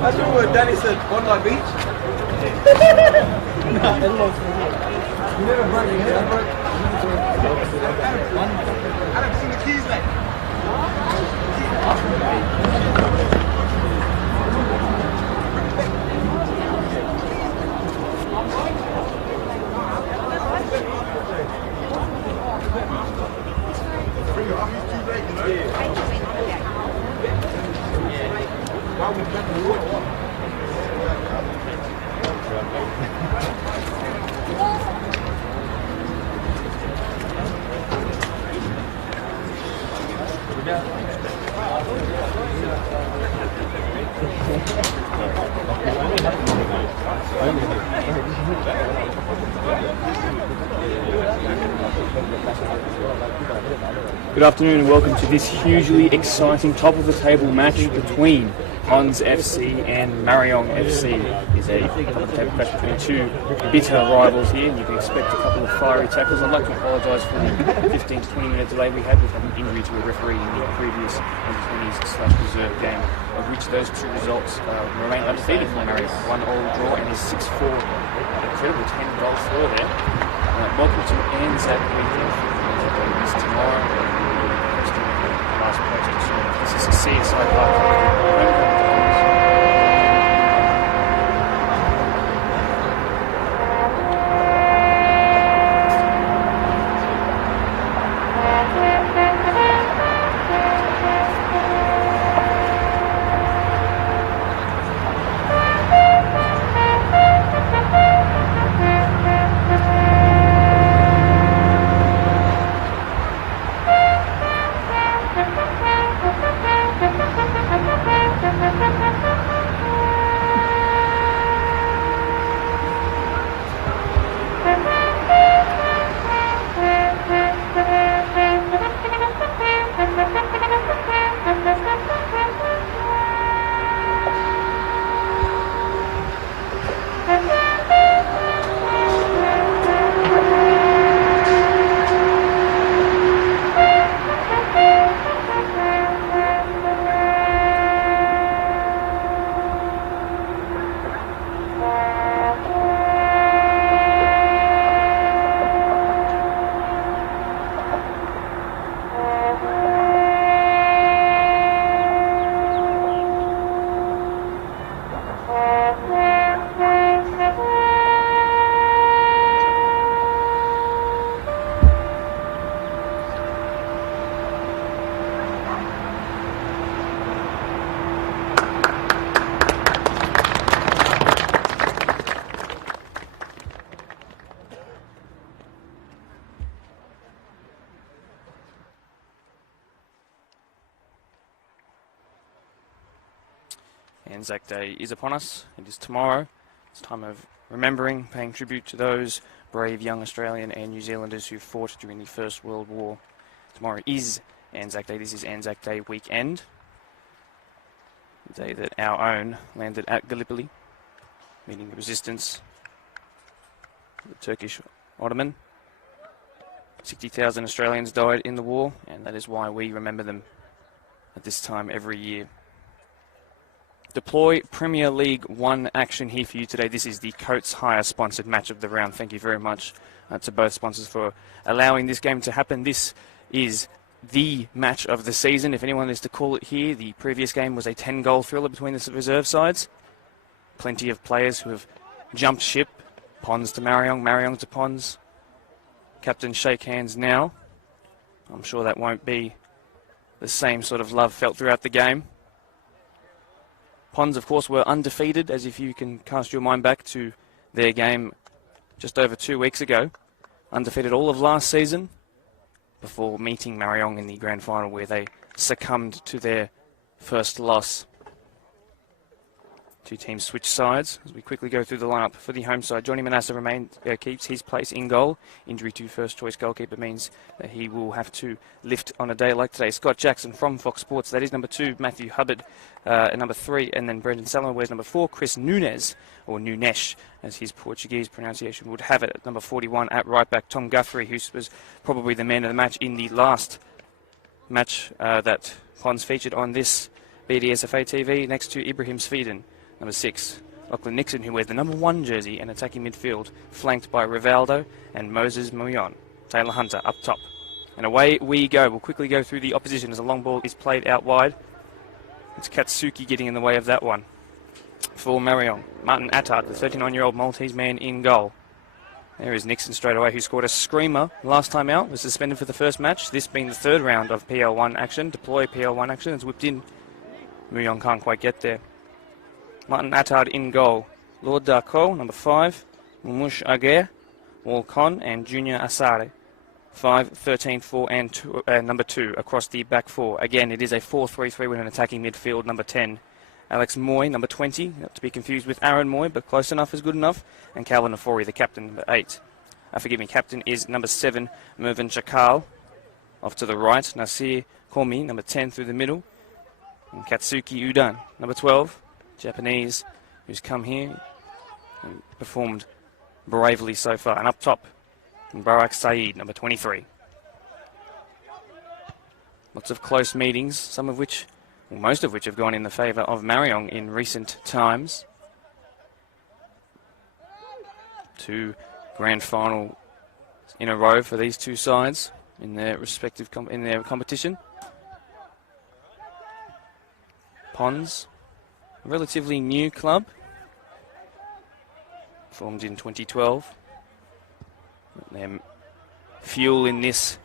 That's what Danny said, One Night Beach. You never broke your head, Adam, see the keys, mate. Good afternoon and welcome to this hugely exciting top-of-the-table match between Huns FC and Marayong FC. It's a top-of-the-table match between two bitter rivals here, and you can expect a couple of fiery tackles. I'd like to apologise for the 15 to 20 minute delay we had. We've had an injury to a referee in the previous under-20s/reserve game, of which those two results remain undefeated for Marayong. 1-1 draw and a 6-4 incredible 10-goal score there. Welcome to Anzac weekend. This tomorrow. Last place. This is a CSI Park. Anzac Day is upon us. It is tomorrow. It's a time of remembering, paying tribute to those brave young Australian and New Zealanders who fought during the First World War. Tomorrow is Anzac Day. This is Anzac Day weekend. The day that our own landed at Gallipoli, meeting the resistance of the Turkish Ottoman. 60,000 Australians died in the war, and that is why we remember them at this time every year. Deploy Premier League 1 action here for you today. This is the Coates Hire sponsored match of the round. Thank you very much to both sponsors for allowing this game to happen. This is the match of the season, if anyone is to call it here. The previous game was a 10-goal thriller between the reserve sides. Plenty of players who have jumped ship. Pons to Marayong, Marayong to Pons. Captains shake hands now. I'm sure that won't be the same sort of love felt throughout the game. Pons, of course, were undefeated, as if you can cast your mind back to their game just over 2 weeks ago. Undefeated all of last season before meeting Marayong in the grand final, where they succumbed to their first loss. Two teams switch sides as we quickly go through the lineup for the home side. Johnny Manasseh keeps his place in goal. Injury to first choice goalkeeper means that he will have to lift on a day like today. Scott Jackson from Fox Sports, that is number 2. Matthew Hubbard number 3, and then Brendan Salama wears number 4. Chris Nunes, or Nunes as his Portuguese pronunciation would have it, at number 41 at right back. Tom Guthrie, who was probably the man of the match in the last match that Pons featured on this BDSFA TV, next to Ibrahim Sveden. Number 6, Lachlan Nixon, who wears the number 1 jersey, and attacking midfield, flanked by Rivaldo and Moses Muyon. Taylor Hunter up top. And away we go. We'll quickly go through the opposition as a long ball is played out wide. It's Katsuki getting in the way of that one. For Marayong, Martin Attard, the 39-year-old Maltese man, in goal. There is Nixon straight away, who scored a screamer last time out, was suspended for the first match. This being the third round of PL1 action. Deploy PL1 action is whipped in. Muyon can't quite get there. Martin Attard in goal. Lord Darko, number 5. Mumush Aguer, Walcon, and Junior Asare. 5, 13, 4, and number 2 across the back 4. Again, it is a 4-3-3 with an attacking midfield. Number 10, Alex Moy, number 20. Not to be confused with Aaron Moy, but close enough is good enough. And Calvin Afori, the captain, number 8. Captain is number 7, Mervyn Chakal. Off to the right, Nasir Komi, number 10, through the middle. And Katsuki Udan, number 12. Japanese, who's come here and performed bravely so far. And up top, Barak Saeed, number 23. Lots of close meetings, some of which, well, most of which have gone in the favour of Marayong in recent times. 2 grand final in a row for these two sides in their respective competition. Pons, a relatively new club, formed in 2012. Their fuel in this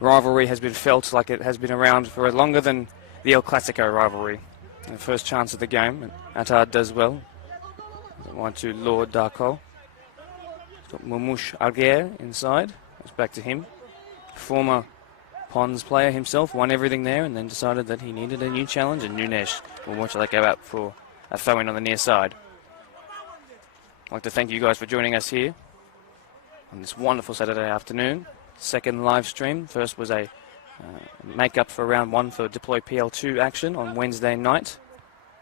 rivalry has been felt like it has been around for longer than the El Clasico rivalry. And the first chance of the game, Attard does well. One to Lord Darko. He's got Mumush Aguer inside. It's back to him. Former Pons player himself, won everything there, and then decided that he needed a new challenge, and Nunes will watch that go out for a throw-in on the near side. I'd like to thank you guys for joining us here on this wonderful Saturday afternoon. Second live stream. First was a make-up for round 1 for Deploy PL2 action on Wednesday night.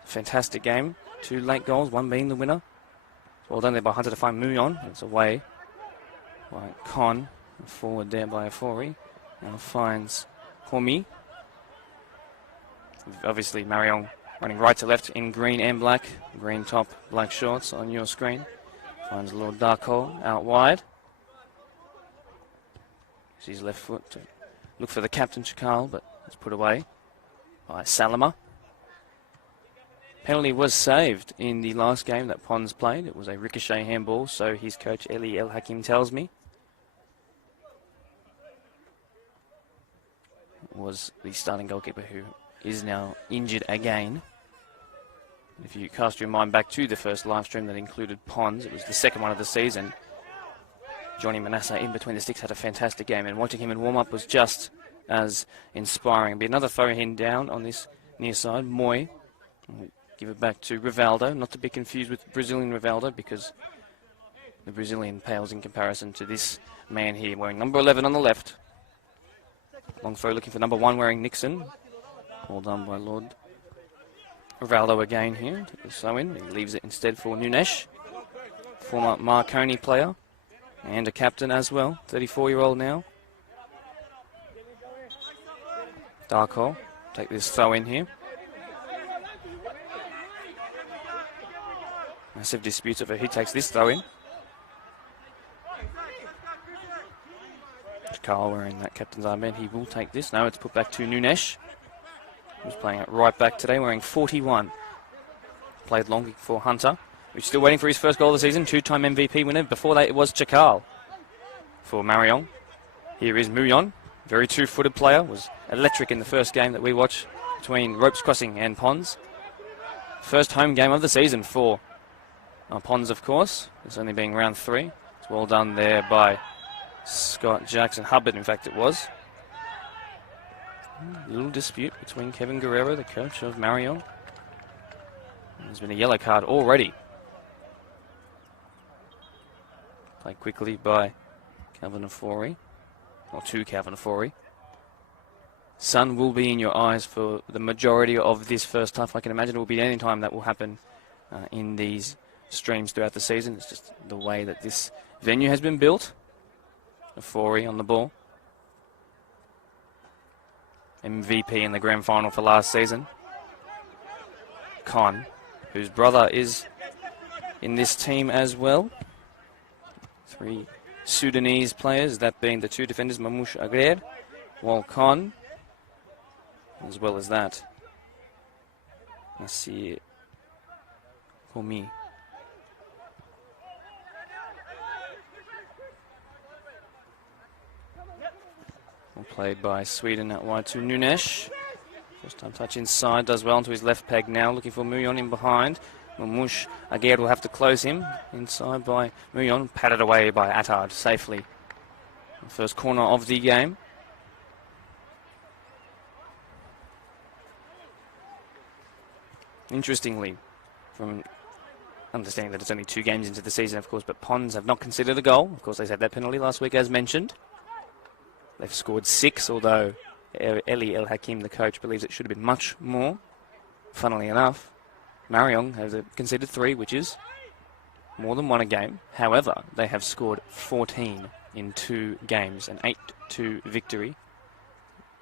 Fantastic game. 2 late goals, one being the winner. Well done there by Hunter to find Muyon. It's away by Con. Forward there by Afori. Now finds Komi. Obviously Marayong running right to left in green and black. Green top, black shorts on your screen. Finds Lord Darko out wide. His left foot to look for the captain Chakal, but it's put away by Salama. Penalty was saved in the last game that Pons played. It was a ricochet handball, so his coach Eli El Hakim tells me. Was the starting goalkeeper, who is now injured again. If you cast your mind back to the first live stream that included Pons, it was the second one of the season. Johnny Manasseh in between the sticks had a fantastic game, and watching him in warm-up was just as inspiring. It'll be another throw-in down on this near side. Moy will give it back to Rivaldo, not to be confused with Brazilian Rivaldo, because the Brazilian pales in comparison to this man here, wearing number 11 on the left. Long throw looking for number 1 wearing Nixon. All done by Lord. Rivaldo again here. Take the throw in. He leaves it instead for Nunes. Former Marconi player. And a captain as well. 34-year-old now. Darko. Take this throw in here. Massive disputes over who takes this throw in. Chakal wearing that captain's armband. He will take this. No, it's put back to Nunes, who's playing it right back today, wearing 41. Played long for Hunter, who's still waiting for his first goal of the season. 2-time MVP winner. Before that, it was Chakal for Marayong. Here is Muyon, very two-footed player. Was electric in the first game that we watched between Ropes Crossing and Ponds. First home game of the season for Ponds, of course. It's only being round 3. It's well done there by Scott Jackson Hubbard, in fact it was. A little dispute between Kevin Guerrero, the coach of Marayong. There's been a yellow card already. Played quickly by Calvin Afori, or to Calvin Afori. Sun will be in your eyes for the majority of this first half. I can imagine it will be any time that will happen in these streams throughout the season. It's just the way that this venue has been built. Afori on the ball. MVP in the grand final for last season. Khan, whose brother is in this team as well. 3 Sudanese players, that being the 2 defenders, Mamouche Agrer, while Khan, as well as that, Nasir Komi. Played by Sweden at wide to Nunes. First time touch inside, does well onto his left peg now, looking for Muyon in behind. Mamouche Agher will have to close him. Inside by Muyon, patted away by Attard safely. First corner of the game. Interestingly, from understanding that it's only 2 games into the season, of course, but Ponds have not considered a goal. Of course, they had that penalty last week, as mentioned. They've scored 6, although Eli El Hakim, the coach, believes it should have been much more. Funnily enough, Marayong has conceded 3, which is more than 1 a game. However, they have scored 14 in 2 games, an 8-2 victory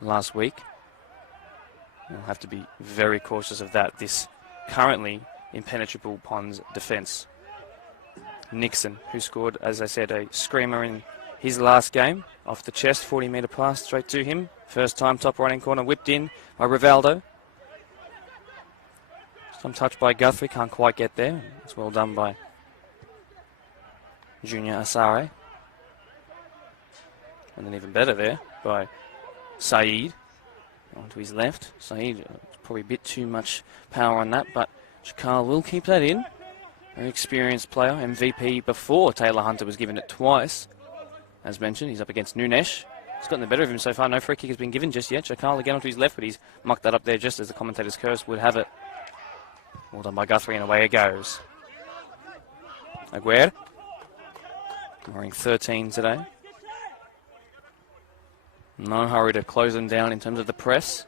last week. We'll have to be very cautious of that, this currently impenetrable Ponds defence. Nixon, who scored, as I said, a screamer in his last game, off the chest, 40-metre pass straight to him. First time, top right-hand corner, whipped in by Rivaldo. Some touch by Guthrie, can't quite get there. It's well done by Junior Asare. And then even better there by Saeed. Onto his left. Saeed, probably a bit too much power on that, but Chakal will keep that in. Very experienced player, MVP before Taylor Hunter was given it twice. As mentioned, he's up against Nunes. He's gotten the better of him so far. No free kick has been given just yet. Chakal again onto his left, but he's mucked that up there just as the commentator's curse would have it. Well done by Guthrie, and away it goes. Aguirre, wearing 13 today. No hurry to close them down in terms of the press.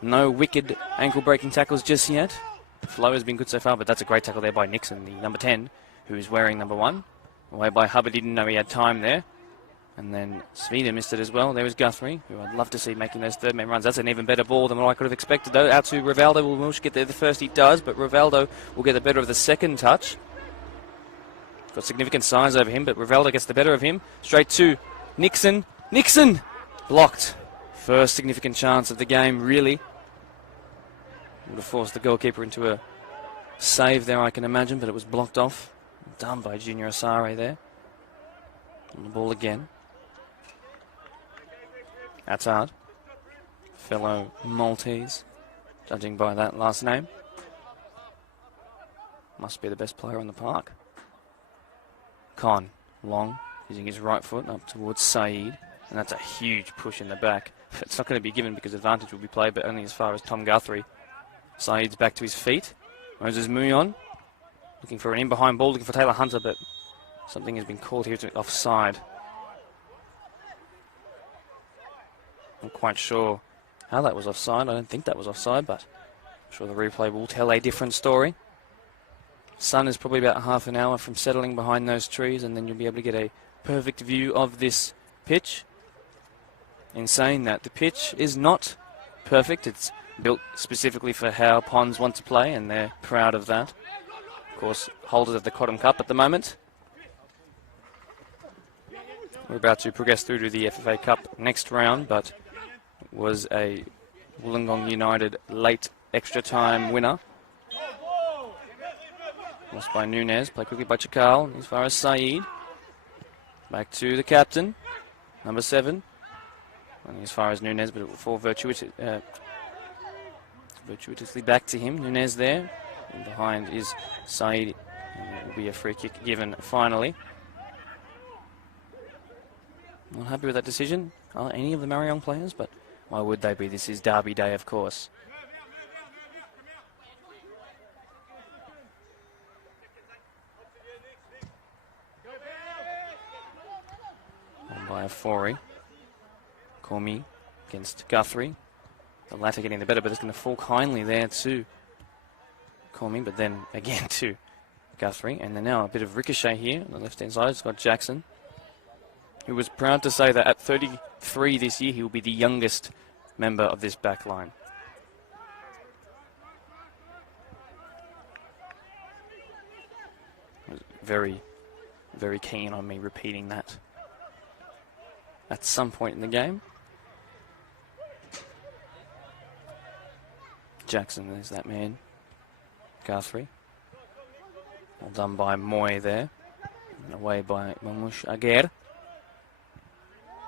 No wicked ankle-breaking tackles just yet. The flow has been good so far, but that's a great tackle there by Nixon, the number 10, who is wearing number 1. Away by Hubbard, didn't know he had time there. And then Svida missed it as well. There was Guthrie, who I'd love to see making those third-man runs. That's an even better ball than what I could have expected, though. Out to Rivaldo. Will Milch get there the first? He does, but Rivaldo will get the better of the second touch. Got significant size over him, but Rivaldo gets the better of him. Straight to Nixon. Nixon! Blocked. First significant chance of the game, really. Would have forced the goalkeeper into a save there, I can imagine, but it was blocked off. Done by Junior Asare there. On the ball again. Attard, fellow Maltese, judging by that last name. Must be the best player on the park. Khan, long, using his right foot up towards Saeed, and that's a huge push in the back. It's not going to be given because advantage will be played, but only as far as Tom Guthrie. Saeed's back to his feet. Moses Muyon, looking for an in-behind ball, looking for Taylor Hunter, but something has been called here to offside. I'm quite sure how that was offside. I don't think that was offside, but I'm sure the replay will tell a different story. Sun is probably about half an hour from settling behind those trees, and then you'll be able to get a perfect view of this pitch. In saying that, the pitch is not perfect. It's built specifically for how Ponds want to play, and they're proud of that. Of course, holders of the Cotton Cup at the moment. We're about to progress through to the FFA Cup next round, but was a Wollongong United late extra time winner. Lost by Nunez, played quickly by Chakal, as far as Saeed. Back to the captain, number 7. Running as far as Nunez, but for virtuitously back to him. Nunez there, and behind is Saeed. And it will be a free kick given finally. Not happy with that decision, are any of the Marayong players, but why would they be? This is Derby Day, of course. On by a Forey. Cormy against Guthrie. The latter getting the better, but it's going to fall kindly there to Cormy, but then again to Guthrie. And then now a bit of ricochet here on the left-hand side. It's got Jackson, who was proud to say that at 33 this year, he will be the youngest member of this back line. Was very, very keen on me repeating that at some point in the game. Jackson, there's that man. Guthrie. Well done by Moy there. And away by Mamush Aguer.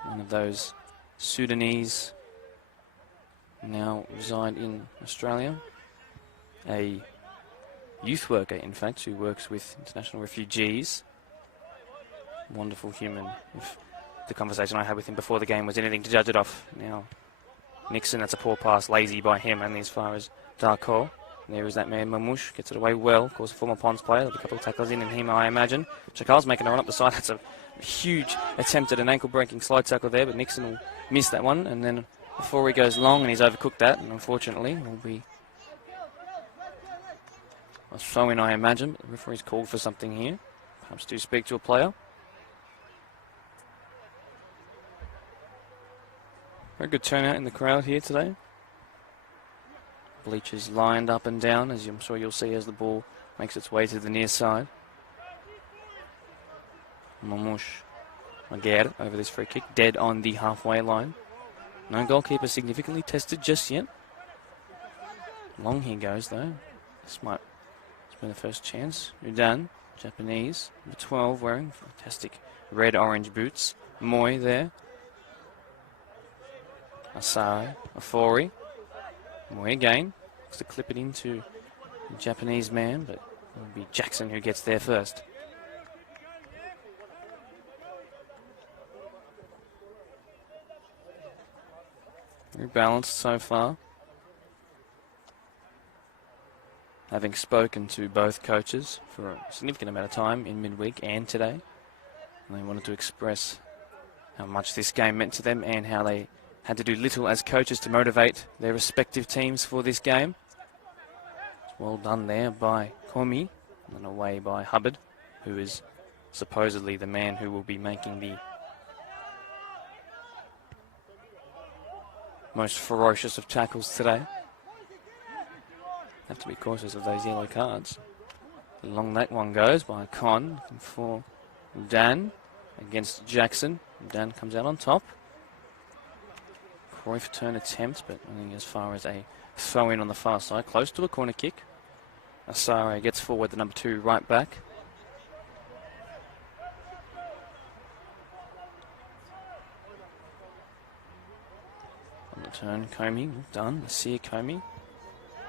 One of those Sudanese now reside in Australia. A youth worker, in fact, who works with international refugees. Wonderful human. If the conversation I had with him before the game was anything to judge it off. Now, Nixon, that's a poor pass, lazy by him, only as far as Darko. There is that man, Mamush, gets it away well. Of course, a former Ponds player. There'll be a couple of tackles in him, I imagine. Chakal's making a run up the side. That's a huge attempt at an ankle-breaking slide tackle there, but Nixon will miss that one. And then before he goes long, and he's overcooked that, and unfortunately, will be a throw-in, I imagine. The referee's called for something here. Perhaps to speak to a player. Very good turnout in the crowd here today. Bleachers lined up and down, as I'm sure you'll see as the ball makes its way to the near side. Mamush Aguer over this free kick, dead on the halfway line. No goalkeeper significantly tested just yet. Long he goes though. This might be the first chance. Udan, Japanese, number 12, wearing fantastic red-orange boots. Moy there. Asai, Afori. Moy again. Looks to clip it into the Japanese man, but it'll be Jackson who gets there first. Very balanced so far. Having spoken to both coaches for a significant amount of time in midweek and today, and they wanted to express how much this game meant to them and how they had to do little as coaches to motivate their respective teams for this game. Well done there by Komi, and then away by Hubbard, who is supposedly the man who will be making the most ferocious of tackles today. Have to be cautious of those yellow cards. Along that one goes by Con, looking for Dan against Jackson. Dan comes out on top. Cruyff turn attempt, but I think as far as a throw-in on the far side, close to a corner kick. Asare gets forward, the number 2 right back. On the turn, Comey, done. Nasir Comey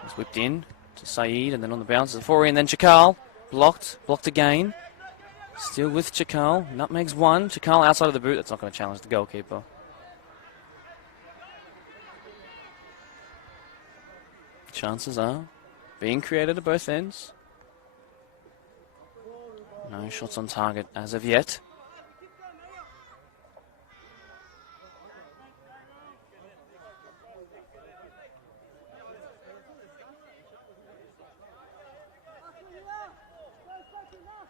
is whipped in to Saeed, and then on the bounce, Afori, and then Chakal. Blocked again. Still with Chakal. Nutmegs 1. Chakal outside of the boot. That's not going to challenge the goalkeeper. Chances are being created at both ends. No shots on target as of yet.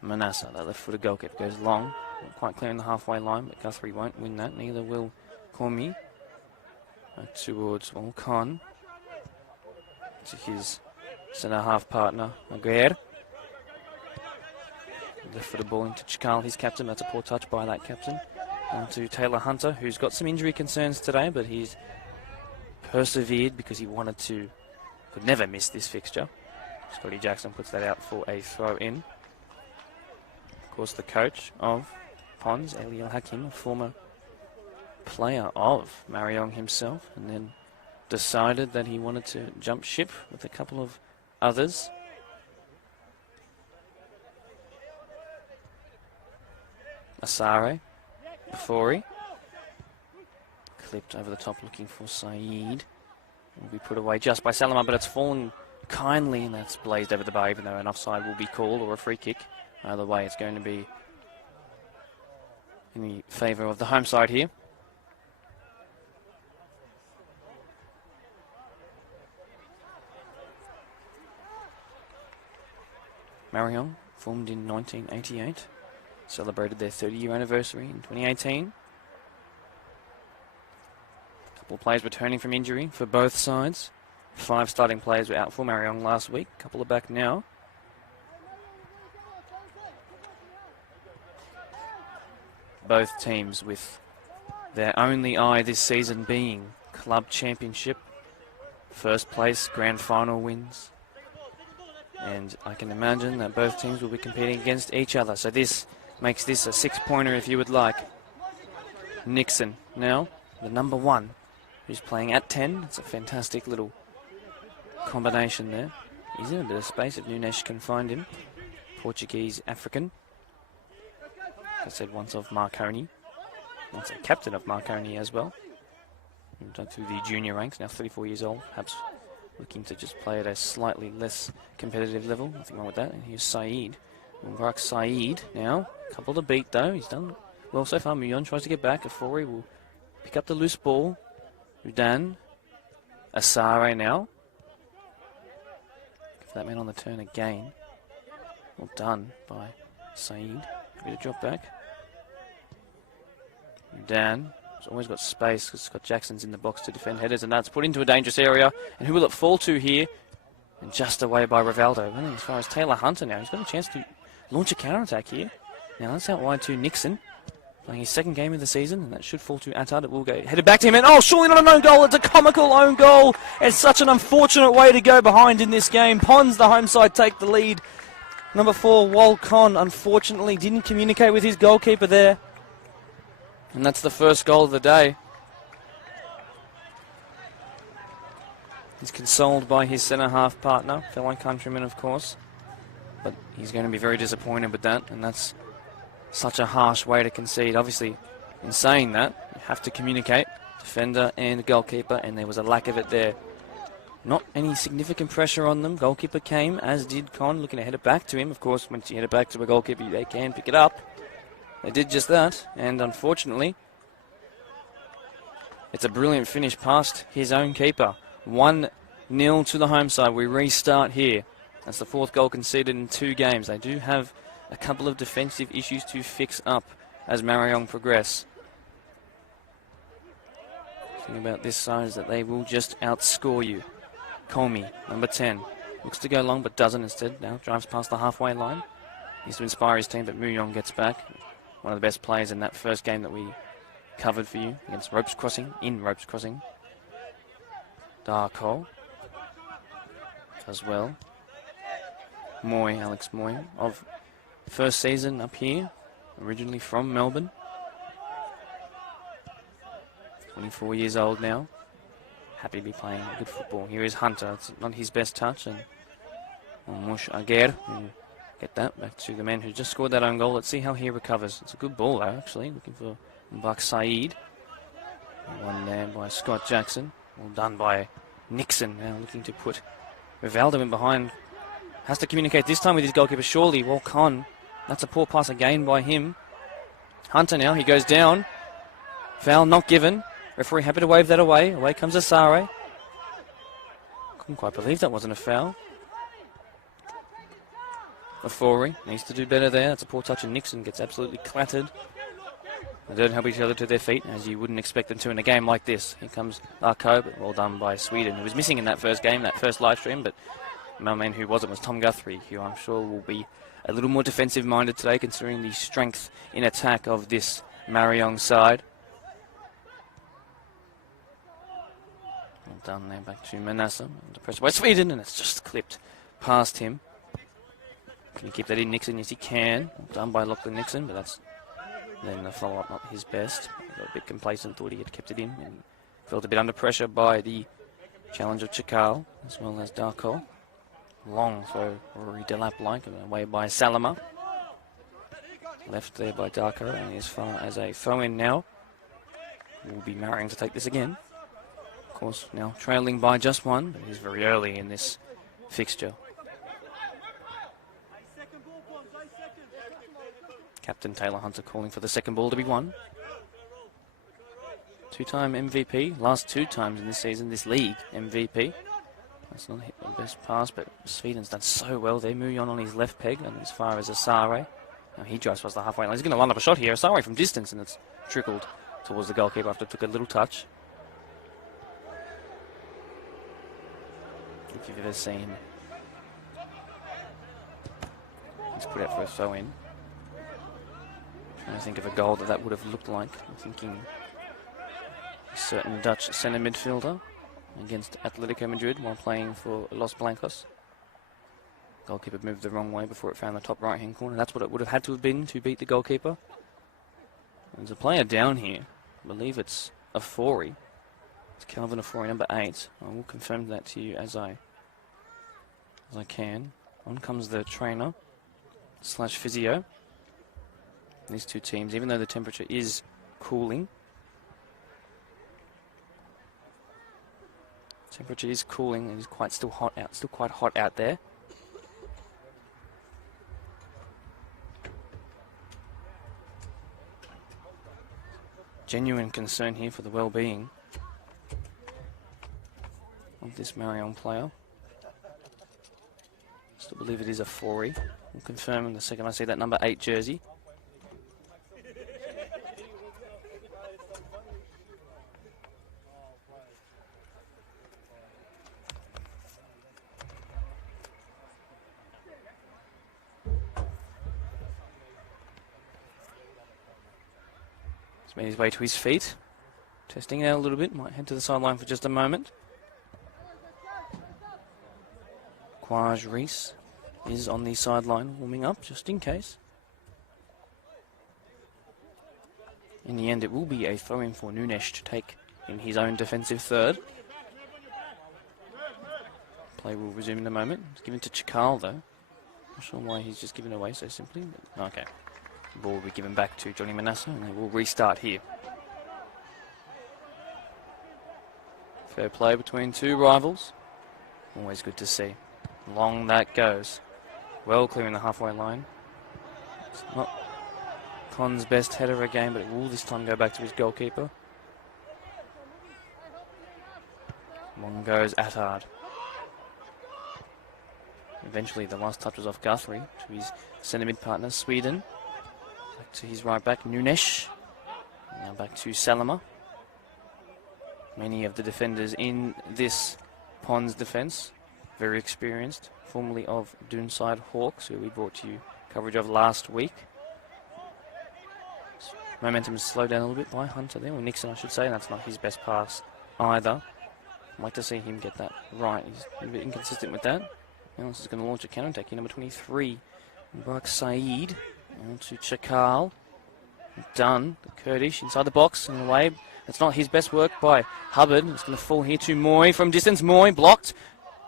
Manasseh, that left-footed goalkeeper, goes long. Not quite clearing the halfway line, but Guthrie won't win that. Neither will Cormy. Towards Khan. To his centre-half partner, Aguirre. Left-footed ball into Chakal, his captain. That's a poor touch by that captain. On to Taylor Hunter, who's got some injury concerns today, but he's persevered because he could never miss this fixture. Scotty Jackson puts that out for a throw in. Of course, the coach of Pons, Eliel Hakim, a former player of Marayong himself, and then decided that he wanted to jump ship with a couple of others. Asare, Bafori, clipped over the top looking for Saeed. Will be put away just by Salama, but it's fallen kindly, and that's blazed over the bar, even though an offside will be called or a free kick. Either way, it's going to be in the favour of the home side here. Marayong, formed in 1988, celebrated their 30-year anniversary in 2018. A couple of players returning from injury for both sides. 5 starting players were out for Marayong last week, a couple are back now. Both teams with their only eye this season being club championship, first place, grand final wins. And I can imagine that both teams will be competing against each other. So this makes this a 6-pointer if you would like. Nixon now, the number 1, who's playing at 10. It's a fantastic little combination there. He's in a bit of space if Nunes can find him. Portuguese African. I said once of Marconi. Once a captain of Marconi as well. Moved on through the junior ranks, now 34 years old. Perhaps looking to just play at a slightly less competitive level. Nothing wrong with that. And here's Saeed. Mubarak Saeed now. Couple to beat though. He's done well so far. Muyon tries to get back. Afori will pick up the loose ball. Udan. Asare now. Give that man on the turn again. Well done by Saeed. Happy to drop back. Udan. He's always got space because Scott Jackson's in the box to defend headers, and that's put into a dangerous area. And who will it fall to here? And just away by Rivaldo. Running as far as Taylor Hunter now. He's got a chance to launch a counter-attack here. Now that's out wide to Nixon. Playing his second game of the season, and that should fall to Attard. It will go headed back to him, and oh, surely not an own goal. It's a comical own goal. It's such an unfortunate way to go behind in this game. Pons, the home side, take the lead. Number 4, Walcon, unfortunately didn't communicate with his goalkeeper there. And that's the first goal of the day. He's consoled by his centre-half partner, fellow countryman, of course. But he's going to be very disappointed with that, and that's such a harsh way to concede. Obviously, in saying that, you have to communicate, defender and goalkeeper, and there was a lack of it there. Not any significant pressure on them. Goalkeeper came, as did Con, looking to head it back to him. Of course, once you head it back to a goalkeeper, they can pick it up. They did just that, and unfortunately, it's a brilliant finish past his own keeper. 1-0 to the home side. We restart here. That's the 4th goal conceded in 2 games. They do have a couple of defensive issues to fix up as Marayong progress. The thing about this side is that they will just outscore you. Comey, number 10, looks to go long but doesn't instead. Now drives past the halfway line. Needs to inspire his team, but Muyong gets back. One of the best players in that first game that we covered for you against Ropes Crossing, in Ropes Crossing. Darko as well. Moy, Alex Moy, of first season up here, originally from Melbourne. 24 years old now. Happy to be playing good football. Here is Hunter. It's not his best touch. And Mush Aguer will get that back to the man who just scored that own goal. Let's see how he recovers. It's a good ball though, actually. Looking for Mbak Saeed. One there by Scott Jackson. Well done by Nixon. Now looking to put Rivaldo in behind. Has to communicate this time with his goalkeeper, surely. Walcon. That's a poor pass again by him. Hunter now. He goes down. Foul not given. Referee happy to wave that away. Away comes Asare. Couldn't quite believe that wasn't a foul. Afori needs to do better there. That's a poor touch, and Nixon gets absolutely clattered. They don't help each other to their feet, as you wouldn't expect them to in a game like this. Here comes Arco, but well done by Sweden, who was missing in that first game, that first live stream, but my man who wasn't was Tom Guthrie, who I'm sure will be a little more defensive-minded today, considering the strength in attack of this Marayong side. Well done there, back to Manasseh. Under pressure by Sweden, and it's just clipped past him. Can you keep that in, Nixon? Yes, he can. Well done by Lachlan Nixon, but that's then the follow-up not his best. Got a bit complacent, thought he had kept it in, and felt a bit under pressure by the challenge of Chakal, as well as Darko. Long throw, Rory Delap-like, away by Salama. Left there by Darko, and as far as a throw-in now, will be Marayong to take this again. Of course, now trailing by just one, but he's very early in this fixture. Captain Taylor Hunter calling for the second ball to be won. Two-time MVP, last 2 times in this season, this league MVP. That's not hit the best pass, but Sweden's done so well there. Muyon on his left peg, and as far as Asare. Now he drives past the halfway line. He's going to line up a shot here. Asare from distance, and it's trickled towards the goalkeeper after it took a little touch. If you've ever seen, he's put out for a throw-in. Trying to think of a goal that would have looked like. I'm thinking a certain Dutch centre midfielder against Atletico Madrid while playing for Los Blancos. Goalkeeper moved the wrong way before it found the top right-hand corner. That's what it would have had to have been to beat the goalkeeper. There's a player down here. I believe it's Afori. It's Calvin Afori, number 8. I will confirm that to you as I can. On comes the trainer / physio. These two teams, even though the temperature is cooling, it is still quite hot out there. Genuine concern here for the well-being of this Marayong player. Still believe it is a 4-y. We'll confirm in the second I see that number 8 jersey. He's made his way to his feet. Testing it out a little bit. Might head to the sideline for just a moment. Quaj Reese is on the sideline warming up just in case. In the end, it will be a throw-in for Nunes to take in his own defensive third. Play will resume in a moment. It's given to Chakal though. Not sure why he's just given away so simply. But okay. The ball will be given back to Johnny Manasseh and they will restart here. Fair play between two rivals. Always good to see. Long that goes. Well clearing the halfway line. It's not Con's best header again, but it will this time go back to his goalkeeper. Long goes Attard. Eventually the last touch was off Guthrie to his centre mid partner Sweden. Back to his right back Nunes. Now back to Salama. Many of the defenders in this Pons defence very experienced, formerly of Doonside Hawks, who we brought to you coverage of last week. Momentum is slowed down a little bit by Hunter there, or Nixon I should say, and that's not his best pass either. I'd like to see him get that right. He's a bit inconsistent with that. Now this is going to launch a counter-attack here, number 23, Mubarak Saeed, on to Chakal. Done, the Kurdish inside the box and away. That's not his best work by Hubbard. It's going to fall here to Moy from distance. Moy blocked.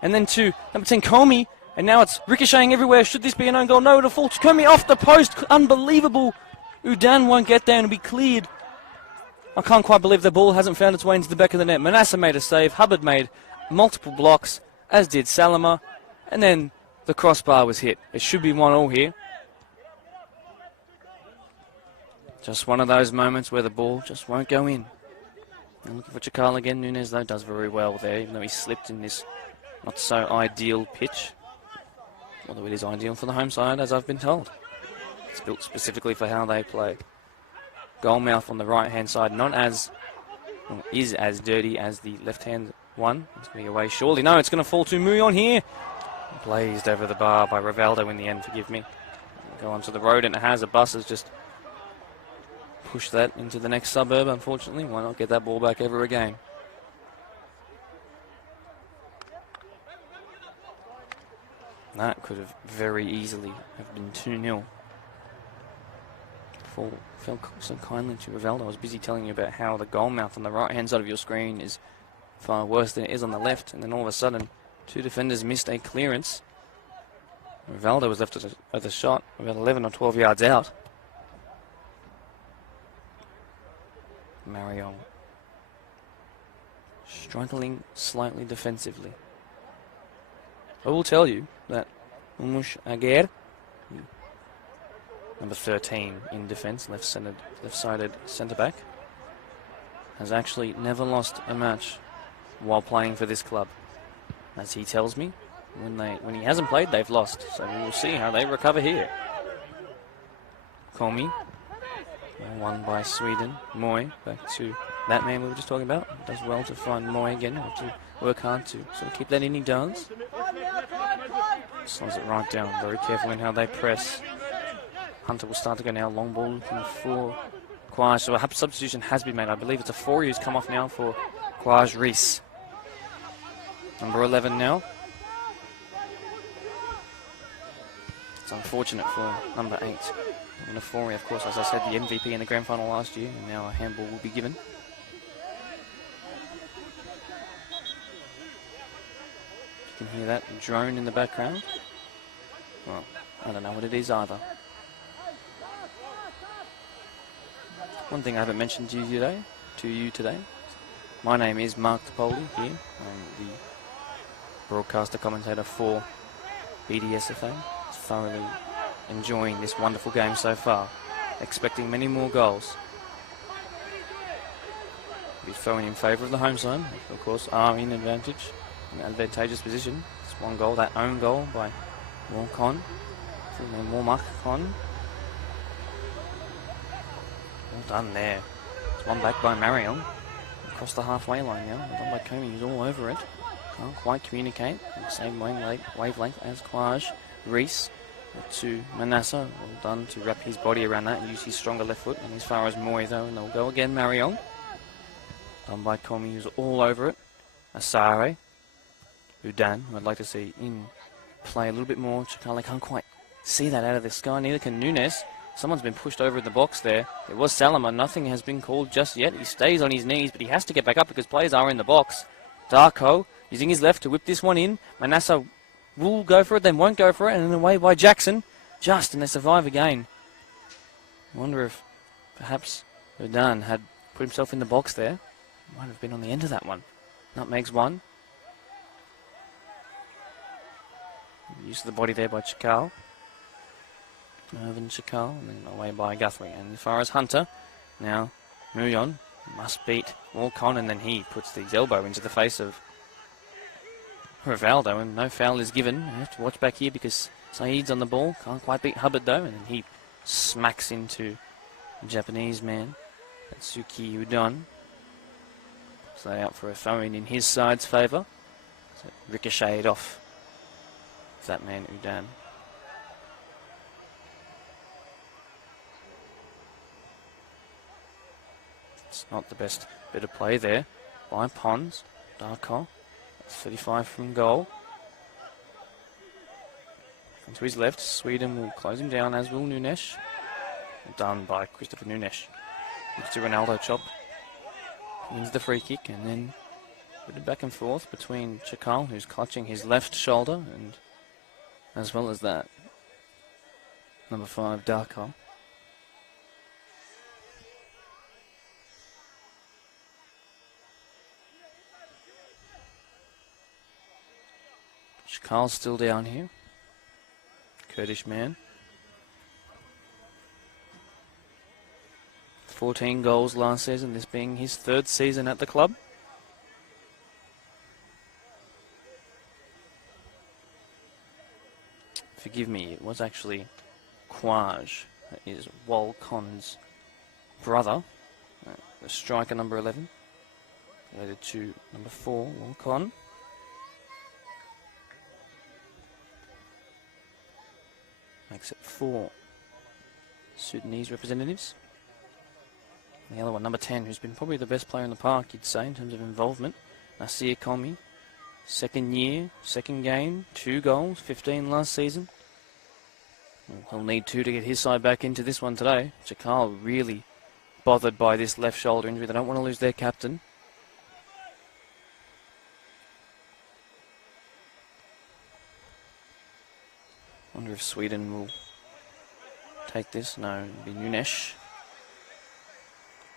And then to number 10, Comey. And now it's ricocheting everywhere. Should this be an own goal? No, it'll fall to Comey off the post. Unbelievable. Udan won't get there and it'll be cleared. I can't quite believe the ball hasn't found its way into the back of the net. Manasseh made a save. Hubbard made multiple blocks, as did Salama. And then the crossbar was hit. It should be 1-1 here. Just one of those moments where the ball just won't go in. I'm looking for Chakal again. Nunes, though, does very well there, even though he slipped in this not so ideal pitch. Although it is ideal for the home side, as I've been told. It's built specifically for how they play. Goalmouth on the right-hand side, is as dirty as the left-hand one. It's going to be away surely. No, it's going to fall to Muyon here. Blazed over the bar by Rivaldo in the end, forgive me. Go onto the road, and it has. A bus has just push that into the next suburb, unfortunately. Why not get that ball back ever again? That could have very easily have been 2-0. Fell so kindly to Rivaldo. I was busy telling you about how the goal mouth on the right-hand side of your screen is far worse than it is on the left, and then all of a sudden, two defenders missed a clearance. Rivaldo was left at the shot about 11 or 12 yards out. Marayong struggling slightly defensively. I will tell you that Umush Aguer, number 13 in defence, left-sided centre-back, has actually never lost a match while playing for this club. As he tells me, when he hasn't played, they've lost. So we will see how they recover here. Komi, won by Sweden. Moy, back to that man we were just talking about. Does well to find Moy again, have to work hard to sort of keep that in, he does. Slows it right down, very careful in how they press. Hunter will start to go now, long ball looking for Quaj. So a substitution has been made. I believe it's a 4 who's come off now for Quaj Reese. Number 11 now. It's unfortunate for number 8. Nafori, of course, as I said, the MVP in the grand final last year, and now a handball will be given. You can hear that drone in the background. Well, I don't know what it is either. One thing I haven't mentioned to you today, my name is Mark Topoli here. I'm the broadcaster commentator for BDSFA. Thoroughly enjoying this wonderful game so far. Expecting many more goals. Be throwing in favour of the home side, of course, are in advantageous position. It's one goal, that own goal by Walcon. Walmart Con. Well done there. It's one back by Marayong. Across the halfway line now. Well done by Comey, who's all over it. Can't quite communicate. Same wavelength as Quaj. Reese to Manasseh. Well done to wrap his body around that and use his stronger left foot. And as far as Moy though, and they'll go again, Marayong. Done by Comey, who's all over it. Asare. Udan, who I'd like to see in play a little bit more. Chakale can't quite see that out of the sky. Neither can Nunes. Someone's been pushed over in the box there. It was Salama. Nothing has been called just yet. He stays on his knees, but he has to get back up because players are in the box. Darko using his left to whip this one in. Manasseh will go for it, then won't go for it, and then away by Jackson. And they survive again. I wonder if perhaps Udan had put himself in the box there. Might have been on the end of that one. Nutmegs one. Use of the body there by Chakal. Irvin Chakal, and then away by Guthrie. And as far as Hunter, now Muyon must beat Walcon, and then he puts his elbow into the face of Rivaldo, and no foul is given. You have to watch back here because Saeed's on the ball. Can't quite beat Hubbard though, and then he smacks into the Japanese man, Atsuki Udon. So out for a throw-in his side's favour. So ricocheted off that man Udan. It's not the best bit of play there by Pons. Darko, 35 from goal. And to his left, Sweden will close him down, as will Nunes. Done by Christopher Nunes. Looks to Ronaldo chop. Wins the free kick, and then a bit of back and forth between Chakal, who's clutching his left shoulder, and as well as that, number 5, Darko. Chakal's still down here. Kurdish man. 14 goals last season, this being his 3rd season at the club. Forgive me, it was actually Quaj, that is Walcon's brother, the striker number 11, related to number 4, Walcon. Makes it 4 Sudanese representatives. The other one, number 10, who's been probably the best player in the park, you'd say, in terms of involvement. Nasir Komi, second year, second game, 2 goals, 15 last season. Well, he'll need 2 to get his side back into this one today. Chakal really bothered by this left shoulder injury. They don't want to lose their captain. Wonder if Sweden will take this. No, it'll be Nunes.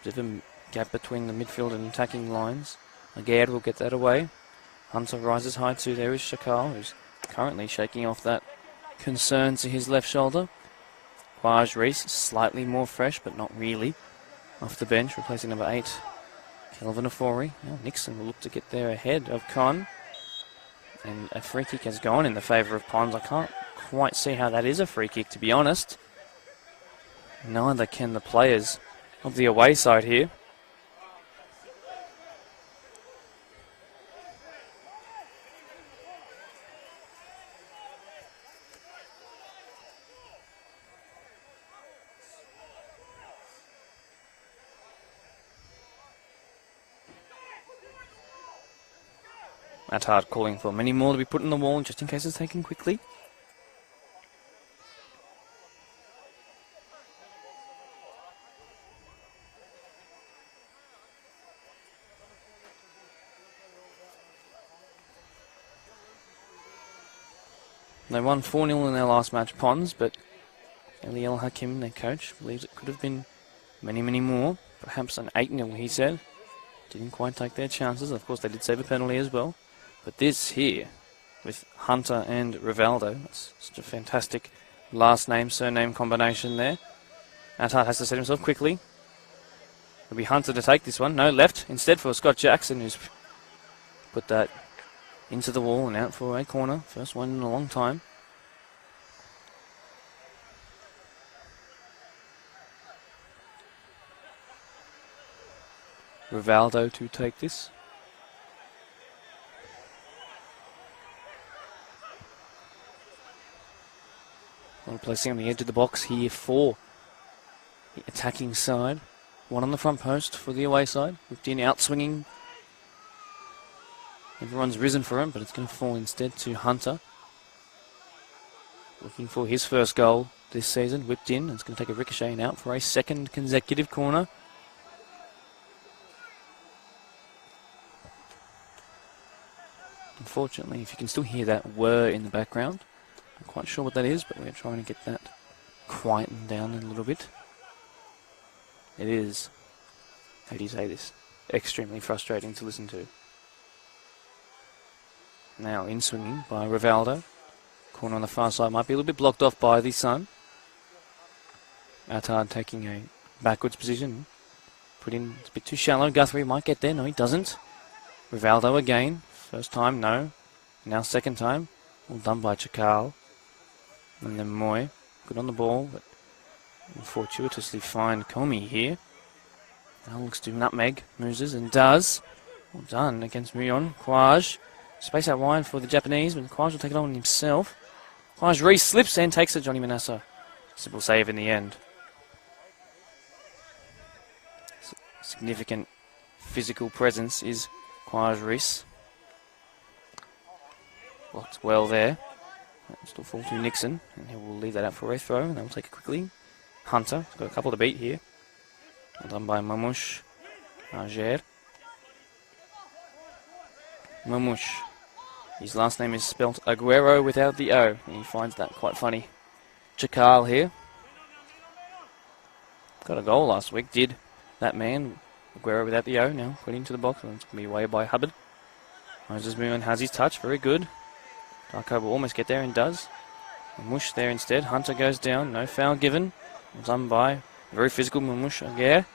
Bit of a gap between the midfield and attacking lines. Aguirre will get that away. Hunter rises high too. There is Chakal, who's currently shaking off that concern to his left shoulder. Quaj Reese, slightly more fresh, but not really. Off the bench, replacing number 8, Kelvin Ofori. Now Nixon will look to get there ahead of Con. And a free kick has gone in the favour of Pons. I can't quite see how that is a free kick, to be honest. Neither can the players of the away side here. That's hard, calling for many more to be put in the wall just in case it's taken quickly. They won 4-0 in their last match, Pons, but Eliel Hakim, their coach, believes it could have been many, many more. Perhaps an 8-0, he said. Didn't quite take their chances. Of course, they did save a penalty as well. But this here, with Hunter and Rivaldo, that's such a fantastic last name, surname combination there. Attard has to set himself quickly. It'll be Hunter to take this one. No, left instead for Scott Jackson, who's put that into the wall and out for a corner. First one in a long time. Rivaldo to take this. Placing on the edge of the box here for the attacking side. One on the front post for the away side. Whipped in, out swinging. Everyone's risen for him, but it's going to fall instead to Hunter. Looking for his first goal this season. Whipped in. It's going to take a ricochet and out for a second consecutive corner. Unfortunately, if you can still hear that whir in the background, I'm quite sure what that is, but we're trying to get that quietened down a little bit. It is, how do you say this, extremely frustrating to listen to. Now in swinging by Rivaldo. Corner on the far side might be a little bit blocked off by the sun. Attard taking a backwards position. Put in, it's a bit too shallow. Guthrie might get there. No, he doesn't. Rivaldo again. First time, no. Now second time. All done by Chakal. And then Moy. Good on the ball, but fortuitously find Comey here. Now looks to nutmeg. Mooses and does. Well done against Marayong. Quaj. Space out wide for the Japanese, but Quaj will take it on himself. Quaj Reese slips and takes it, Johnny Manassa. Simple save in the end. Significant physical presence is Quaj Reese. Blocked well there. Still fall to Nixon, and he will leave that out for a throw, and they'll take it quickly. Hunter, got a couple to beat here. Well done by Mamouche. Ager. Mamouche. His last name is spelt Aguero without the O, and he finds that quite funny. Chakal here. Got a goal last week, did that man. Aguero without the O, now put into the box, and it's going to be away by Hubbard. Moses Moon has his touch, very good. Darko will almost get there and does. Mamouche there instead. Hunter goes down, no foul given. Well done by very physical Mamouche Aguirre.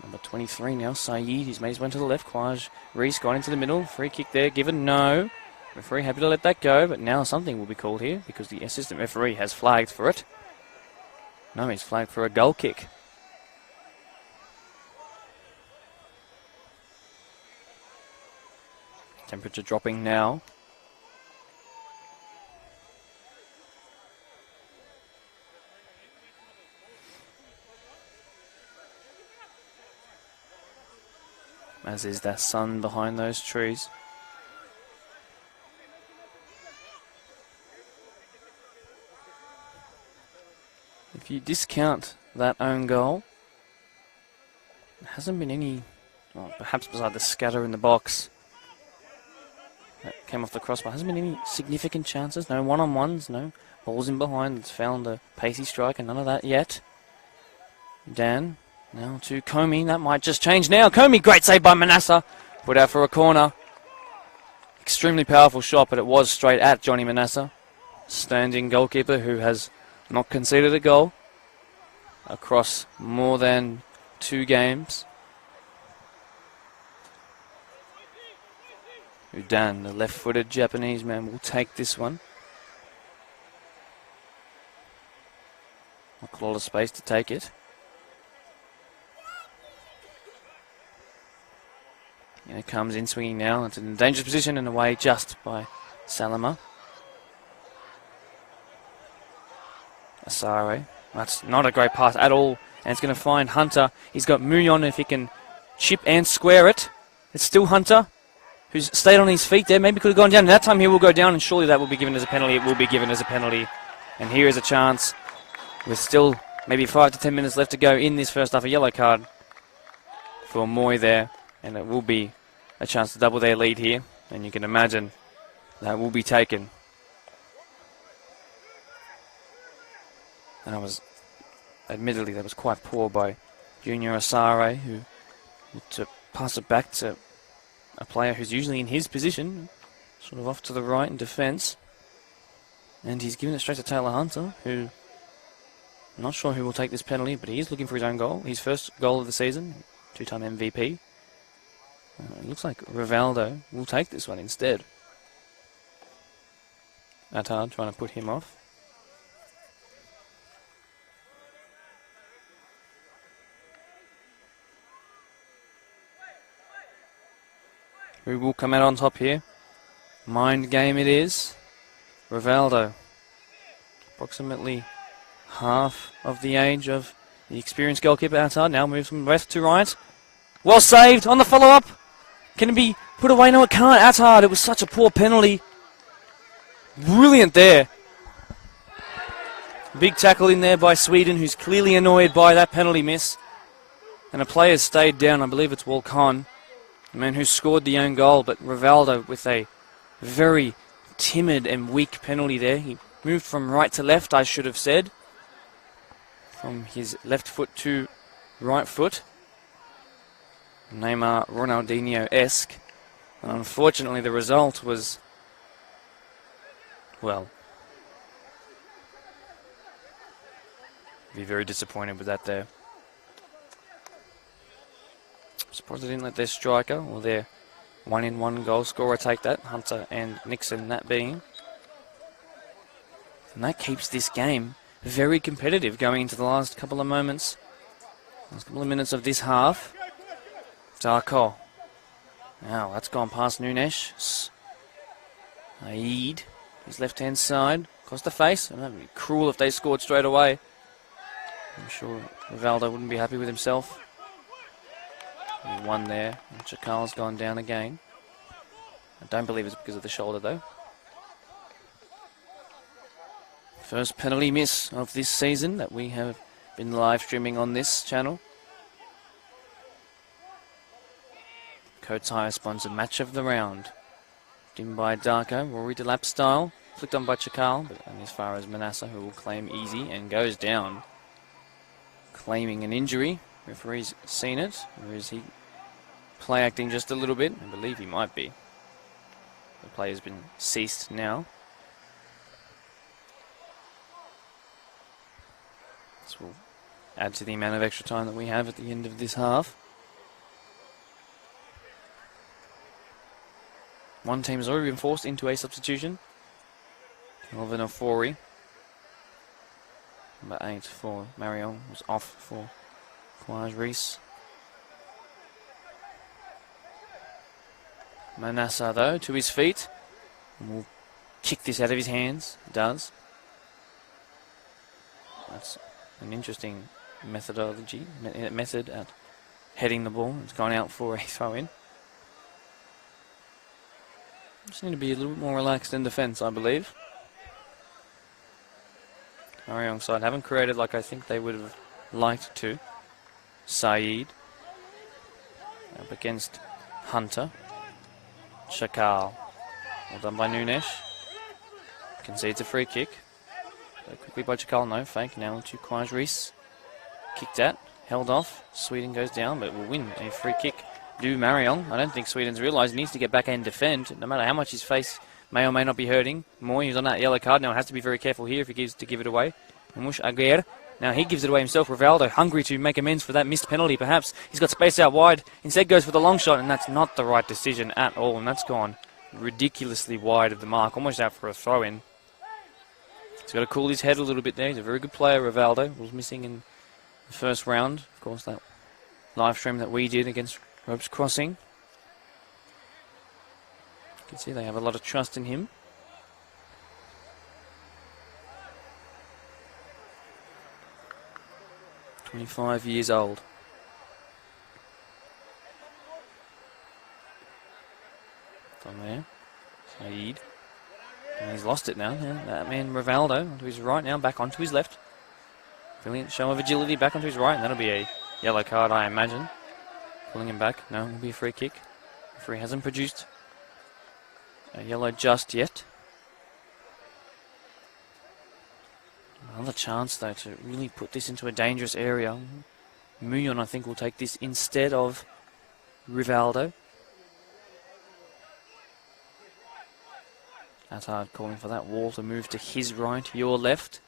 Number 23 now, Saeed. He's made his way to the left. Quaj Reese gone into the middle. Free kick there given, no. Referee happy to let that go, but now something will be called here because the assistant referee has flagged for it. No, he's flagged for a goal kick. Temperature dropping now. as is that sun behind those trees. If you discount that own goal, there hasn't been any, well, perhaps beside the scatter in the box that came off the crossbar, hasn't been any significant chances, no one-on-ones, no balls in behind that's found a pacey strike, and none of that yet. Dan, now to Comey, that might just change now. Comey, great save by Manasseh, put out for a corner. Extremely powerful shot, but it was straight at Johnny Manasseh, standing goalkeeper who has not conceded a goal across more than 2 games. Udan, the left-footed Japanese man, will take this one. Not a lot of space to take it. And it comes in swinging now. It's in a dangerous position and away just by Salama. Asare. That's not a great pass at all. And it's going to find Hunter. He's got Muyon if he can chip and square it. It's still Hunter, who's stayed on his feet there. Maybe could have gone down. And that time he will go down, and surely that will be given as a penalty. It will be given as a penalty. And here is a chance with still maybe 5 to 10 minutes left to go in this first half. A yellow card for Moy there. And it will be a chance to double their lead here. And you can imagine that will be taken. And admittedly, that was quite poor by Junior Asare, who to pass it back to a player who's usually in his position, sort of off to the right in defence. And he's given it straight to Taylor Hunter, who, I'm not sure who will take this penalty, but he is looking for his own goal. His first goal of the season, 2-time MVP. It looks like Rivaldo will take this one instead. Attard trying to put him off. Who will come out on top here? Mind game it is. Rivaldo. Approximately half of the age of the experienced goalkeeper. Attard now moves from left to right. Well saved on the follow-up. Can it be put away? No, it can't. Attard, it was such a poor penalty. Brilliant there. Big tackle in there by Sweden, who's clearly annoyed by that penalty miss. And a player's stayed down. I believe it's Walcon, the man who scored the own goal. But Rivaldo with a very timid and weak penalty there. He moved from right to left, I should have said. From his left foot to right foot. Neymar Ronaldinho-esque. And unfortunately, the result was, well, be very disappointed with that there. I'm surprised they didn't let their striker or their 1-in-1 goal scorer take that. Hunter and Nixon, that being. And that keeps this game very competitive going into the last couple of moments. Last couple of minutes of this half. Darko. Now that's gone past Nunes. Aid, his left-hand side, across the face. And that would be cruel if they scored straight away. I'm sure Rivaldo wouldn't be happy with himself. He won there. And Chakal's gone down again. I don't believe it's because of the shoulder though. First penalty miss of this season that we have been live streaming on this channel. Coates Hire sponsored match of the round. Dim by Darko, Rory Delap style. Flicked on by Chakal, but as far as Manasseh, who will claim easy and goes down. Claiming an injury. Referee's seen it. Or is he play acting just a little bit? I believe he might be. The play has been ceased now. This will add to the amount of extra time that we have at the end of this half. One team has already been forced into a substitution. Kelvin Ofori, number 8 for Marayong, was off for Quaj Reese. Manasseh, though, to his feet. And will kick this out of his hands. Does. That's an interesting method at heading the ball. It's gone out for a throw-in. Just need to be a little bit more relaxed in defence, I believe. Marayong side haven't created like I think they would have liked to. Saeed up against Hunter. Shakal. Well done by Nunes. Concedes a free kick. Quickly by Chakal, no fake. Now to Kwaj Reese. Kicked at, held off. Sweden goes down, but will win a free kick. Do Marayong. I don't think Sweden's realised he needs to get back and defend, no matter how much his face may or may not be hurting. Moy, he's on that yellow card now, has to be very careful here if he gives to give it away. Mush Aguirre. Now he gives it away himself. Rivaldo hungry to make amends for that missed penalty, perhaps. He's got space out wide. Instead goes for the long shot, and that's not the right decision at all. And that's gone ridiculously wide of the mark, almost out for a throw-in. He's got to cool his head a little bit there. He's a very good player, Rivaldo. Was missing in the first round. Of course, that live stream that we did against Ropes Crossing. You can see they have a lot of trust in him. "25 years old. On there. Saeed. And he's lost it now. Yeah, that man Rivaldo onto his right now, back onto his left. Brilliant show of agility, back onto his right, and that'll be a yellow card, I imagine. Pulling him back. No, it'll be a free kick. The referee hasn't produced a yellow just yet. Another chance, though, to really put this into a dangerous area. Muyon, I think, will take this instead of Rivaldo. Attard calling for that wall to move to his right, your left.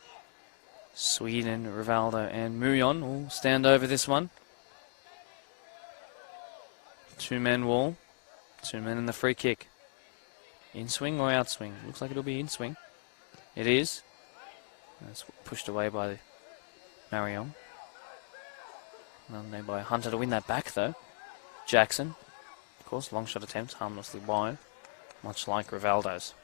Sweden, Rivaldo and Muyon will stand over this one. Two-man wall. Two men in the free kick. In swing or out swing? Looks like it'll be in swing. It is. That's pushed away by Marayong. None there by Hunter to win that back, though. Jackson. Of course, long shot attempt, harmlessly wide. Much like Rivaldo's.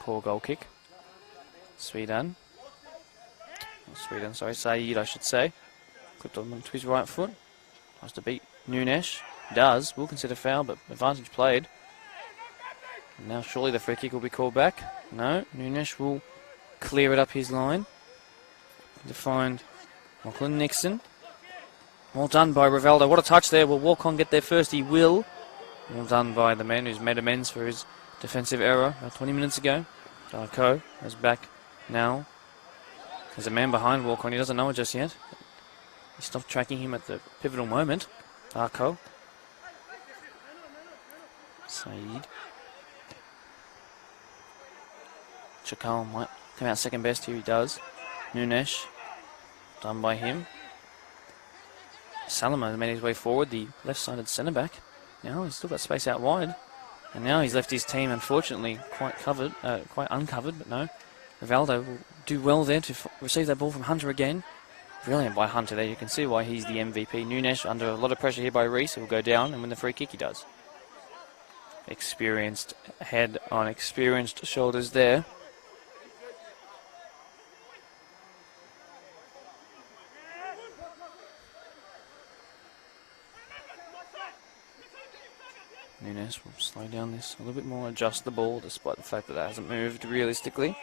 Poor goal kick. Sweden, sorry, Saeed, I should say. Clipped on to his right foot. Tries to beat Nunes. Does. Will consider foul, but advantage played. And now surely the free kick will be called back. No, Nunes will clear it up his line. To find Lachlan Nixon. Well done by Rivaldo. What a touch there. Will Walcon get there first? He will. Well done by the man who's made amends for his defensive error about 20 minutes ago. Darko is back now. There's a man behind Walcon. He doesn't know it just yet. He stopped tracking him at the pivotal moment. Darko. Saeed. Chakal might come out second best. Here he does. Nunes. Done by him. Salama made his way forward. The left-sided centre-back. Now he's still got space out wide. And now he's left his team, unfortunately, quite uncovered, but no. Rivaldo will do well there to receive that ball from Hunter again. Brilliant by Hunter there. You can see why he's the MVP. Nunes under a lot of pressure here by Reese, who will go down, and win the free kick he does. Experienced head on experienced shoulders there. Nunes will slow down this a little bit more, adjust the ball, despite the fact that it hasn't moved realistically.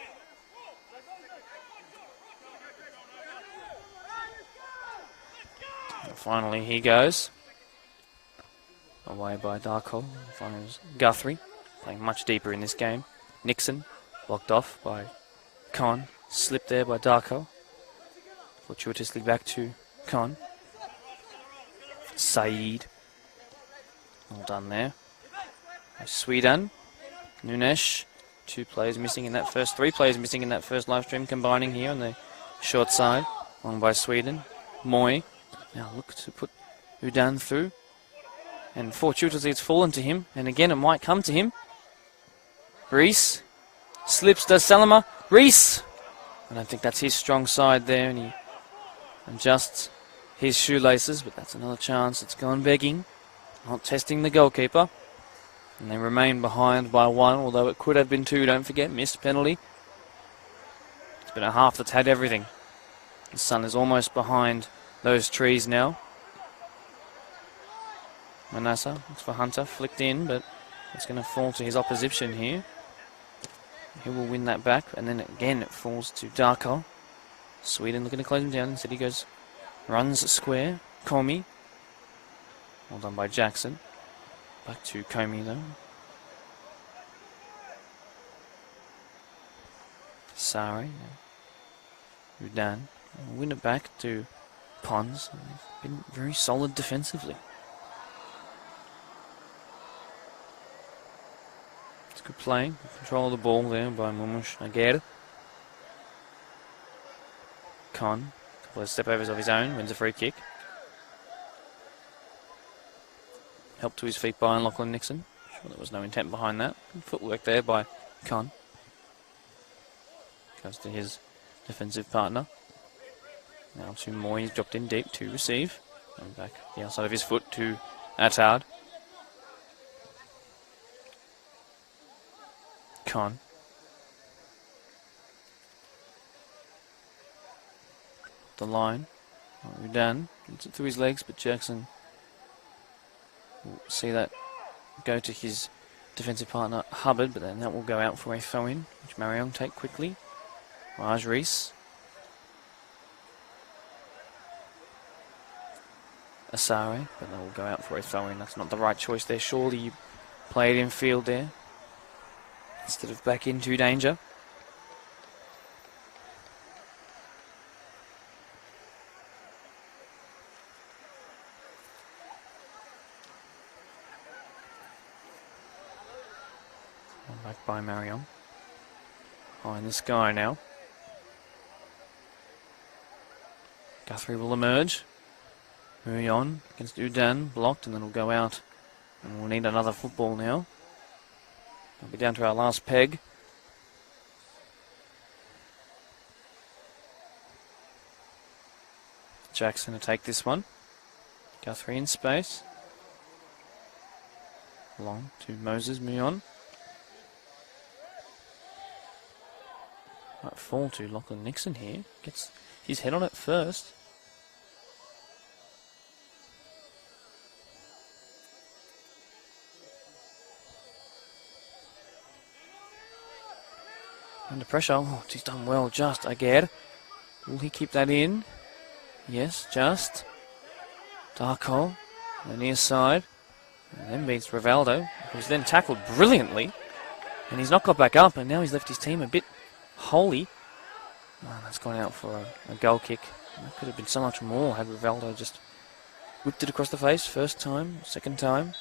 And finally, he goes. Away by Darko. Finds Guthrie, playing much deeper in this game. Nixon, blocked off by Con. Slipped there by Darko. Fortuitously back to Con. Saeed. Well done there. Sweden, Nunes, two players missing in that first, three players missing in that first live stream, combining here on the short side. Long by Sweden. Moy. Now look to put Udan through. And fortuitously it's fallen to him. And again it might come to him. Reese. Slips, does Salama. Reese! I don't think that's his strong side there. And he adjusts his shoelaces. But that's another chance. It's gone begging. Not testing the goalkeeper. And they remain behind by 1, although it could have been 2, don't forget. Missed penalty. It's been a half that's had everything. The sun is almost behind those trees now. Manassa looks for Hunter, flicked in, but it's going to fall to his opposition here. He will win that back, and then again it falls to Darko. Sweden looking to close him down. Instead he goes, runs square. Comey. Well done by Jackson. Back to Comey though. Sari. Rudan. Win it back to Pons. They've been very solid defensively. It's good playing. Control of the ball there by Mumush Aguirre. Con. A couple of step overs of his own. Wins a free kick. Helped to his feet by Lachlan Nixon. Sure there was no intent behind that. Good footwork there by Con. Goes to his defensive partner. Now to Moy. He's dropped in deep to receive. And back the outside of his foot to Attard. Con. The line. Rudan gets it through his legs, but Jackson will see that go to his defensive partner Hubbard, but then that will go out for a throw-in, which Marayong take quickly. Raj Reese. Asare, but that will go out for a throw-in. That's not the right choice there. Surely you play it in field there instead of back into danger. Back by Marayong. Behind this guy now. Guthrie will emerge. Muyon against Udan, blocked, and then will go out. And we'll need another football now. We'll be down to our last peg. Jackson to take this one. Guthrie in space. Long to Moses Muyon. Might fall to Lachlan Nixon here. Gets his head on it first. Under pressure. Oh, he's done well just again. Will he keep that in? Yes, just. Darko on the near side. And then beats Rivaldo, who's then tackled brilliantly. And he's not got back up, and now he's left his team a bit holy. Oh, that's gone out for a goal kick. That could have been so much more had Rivaldo just whipped it across the face. First time, second time.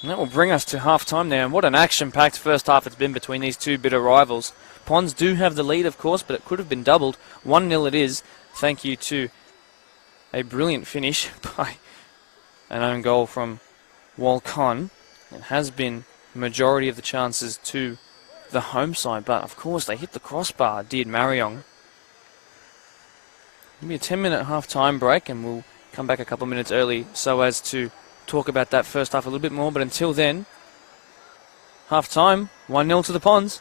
And that will bring us to half-time now. And what an action-packed first half it's been between these two bitter rivals. Pons do have the lead, of course, but it could have been doubled. 1-0 it is, thank you to a brilliant finish by an own goal from Walcon. It has been the majority of the chances to the home side, but of course they hit the crossbar, did Marayong. It'll be a 10-minute half-time break, and we'll come back a couple of minutes early so as to talk about that first half a little bit more. But until then, half-time, 1-0 to the Pons.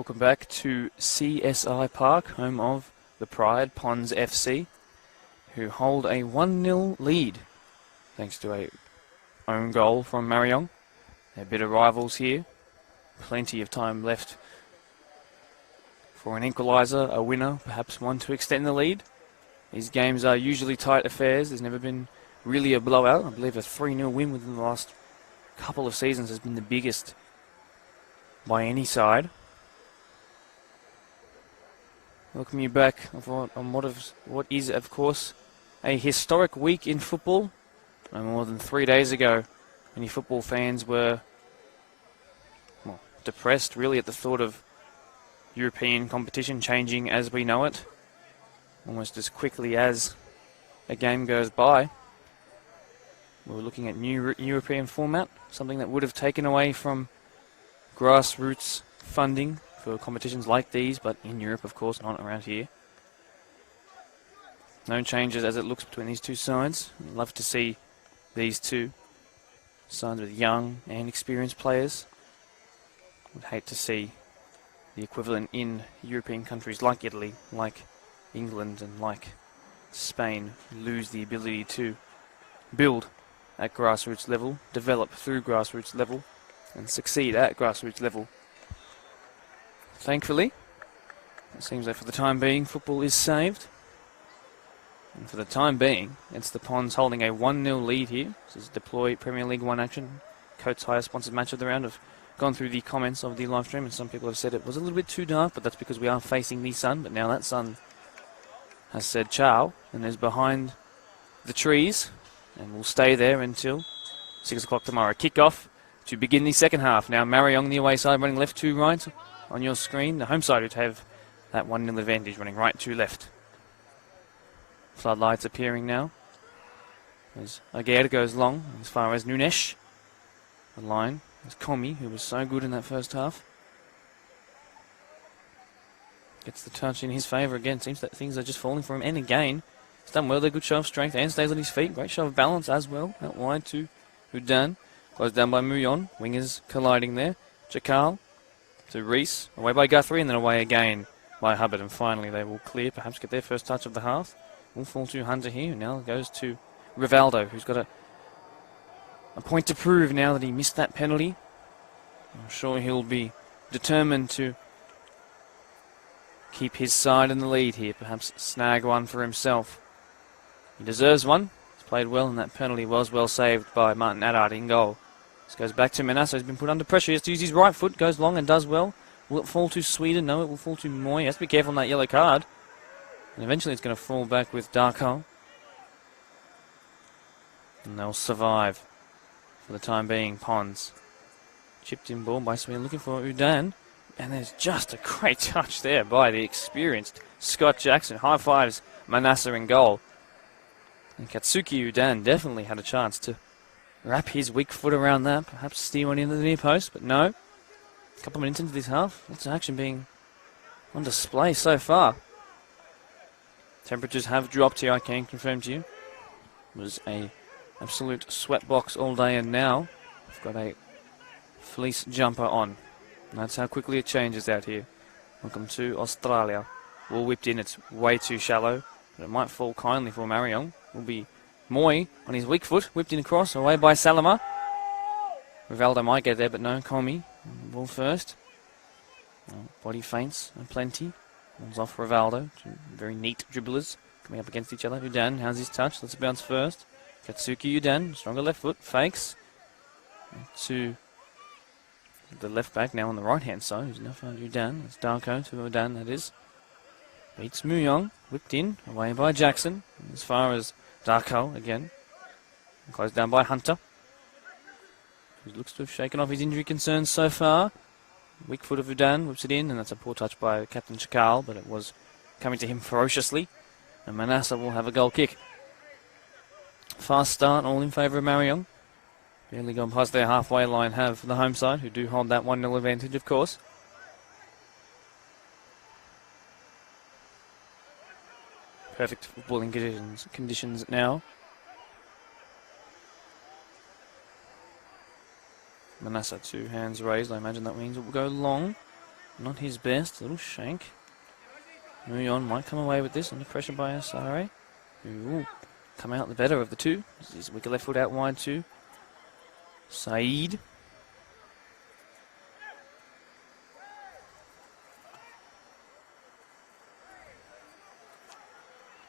Welcome back to CSI Park, home of the Pride, Ponds FC, who hold a 1-0 lead thanks to a own goal from Marayong. They're bitter rivals here. Plenty of time left for an equaliser, a winner, perhaps one to extend the lead. These games are usually tight affairs. There's never been really a blowout. I believe a 3-0 win within the last couple of seasons has been the biggest by any side. Welcome you back on what is, of course, a historic week in football. No more than 3 days ago, many football fans were depressed, really, at the thought of European competition changing as we know it, almost as quickly as a game goes by. We were looking at new European format, something that would have taken away from grassroots funding for competitions like these, but in Europe, of course, not around here. No changes as it looks between these two sides. I'd love to see these two sides with young and experienced players. Would hate to see the equivalent in European countries like Italy, like England, and like Spain lose the ability to build at grassroots level, develop through grassroots level, and succeed at grassroots level. Thankfully, it seems like for the time being, football is saved. And for the time being, it's the Ponds holding a 1-0 lead here. This is Deploy Premier League 1 action. Coates Hire sponsored match of the round. I've gone through the comments of the live stream, and some people have said it was a little bit too dark, but that's because we are facing the sun. But now that sun has said ciao and is behind the trees, and will stay there until 6 o'clock tomorrow. Kick-off to begin the second half. Now Marayong, the away side, running left to right on your screen. The home side would have that 1-0 advantage, running right to left. Floodlights appearing now as Aguirre goes long as far as Nunes. The line is Komi, who was so good in that first half. Gets the touch in his favour again. Seems that things are just falling for him. And again, he's done well. A good show of strength and stays on his feet. Great show of balance as well. Out wide to Udan. Closed down by Muyon. Wingers colliding there. Jakal to Reese. Away by Guthrie and then away again by Hubbard. And finally they will clear. Perhaps get their first touch of the half. Will fall to Hunter here. Now goes to Rivaldo, who's got a point to prove now that he missed that penalty. I'm sure he'll be determined to keep his side in the lead here. Perhaps snag one for himself. He deserves one. He's played well, and that penalty was well saved by Martin Adard in goal. This goes back to Manasseh. He's been put under pressure. He has to use his right foot. Goes long and does well. Will it fall to Sweden? No, it will fall to Moy. He has to be careful on that yellow card. And eventually it's going to fall back with Darko. And they'll survive for the time being. Ponds. Chipped in ball by Sweden, looking for Udan. And there's just a great touch there by the experienced Scott Jackson. High fives Manasseh in goal. And Katsuki Udan definitely had a chance to wrap his weak foot around that. Perhaps steer one into the near post, but no. A couple of minutes into this half. Lots of action being on display so far. Temperatures have dropped here, I can confirm to you. It was a absolute sweatbox all day, and now I've got a fleece jumper on. And that's how quickly it changes out here. Welcome to Australia. Ball whipped in, it's way too shallow, but it might fall kindly for Marayong. Will be Moy on his weak foot, whipped in across, away by Salama. Rivaldo might get there, but no, Komi. Ball first. Body feints plenty. Ball's off Rivaldo. Two very neat dribblers coming up against each other. Udan, how's his touch? Let's bounce first. Katsuki Udan, stronger left foot, fakes. To the left back now on the right hand side. Who's now found Udan. It's Darko to Udan, that is. Beats Muyong, whipped in, away by Jackson. As far as Darko again. Closed down by Hunter. He looks to have shaken off his injury concerns so far. Weak foot of Udan, whips it in, and that's a poor touch by Captain Chakal, but it was coming to him ferociously. And Manasseh will have a goal kick. Fast start, all in favour of Marayong. Barely gone past their halfway line have the home side, who do hold that 1-0 advantage, of course. Perfect footballing conditions now. Manasseh, two hands raised. I imagine that means it will go long. not his best. Little shank. Marayong might come away with this under pressure by SRA, who will come out the better of the two. His wicker left foot out wide to Saeed.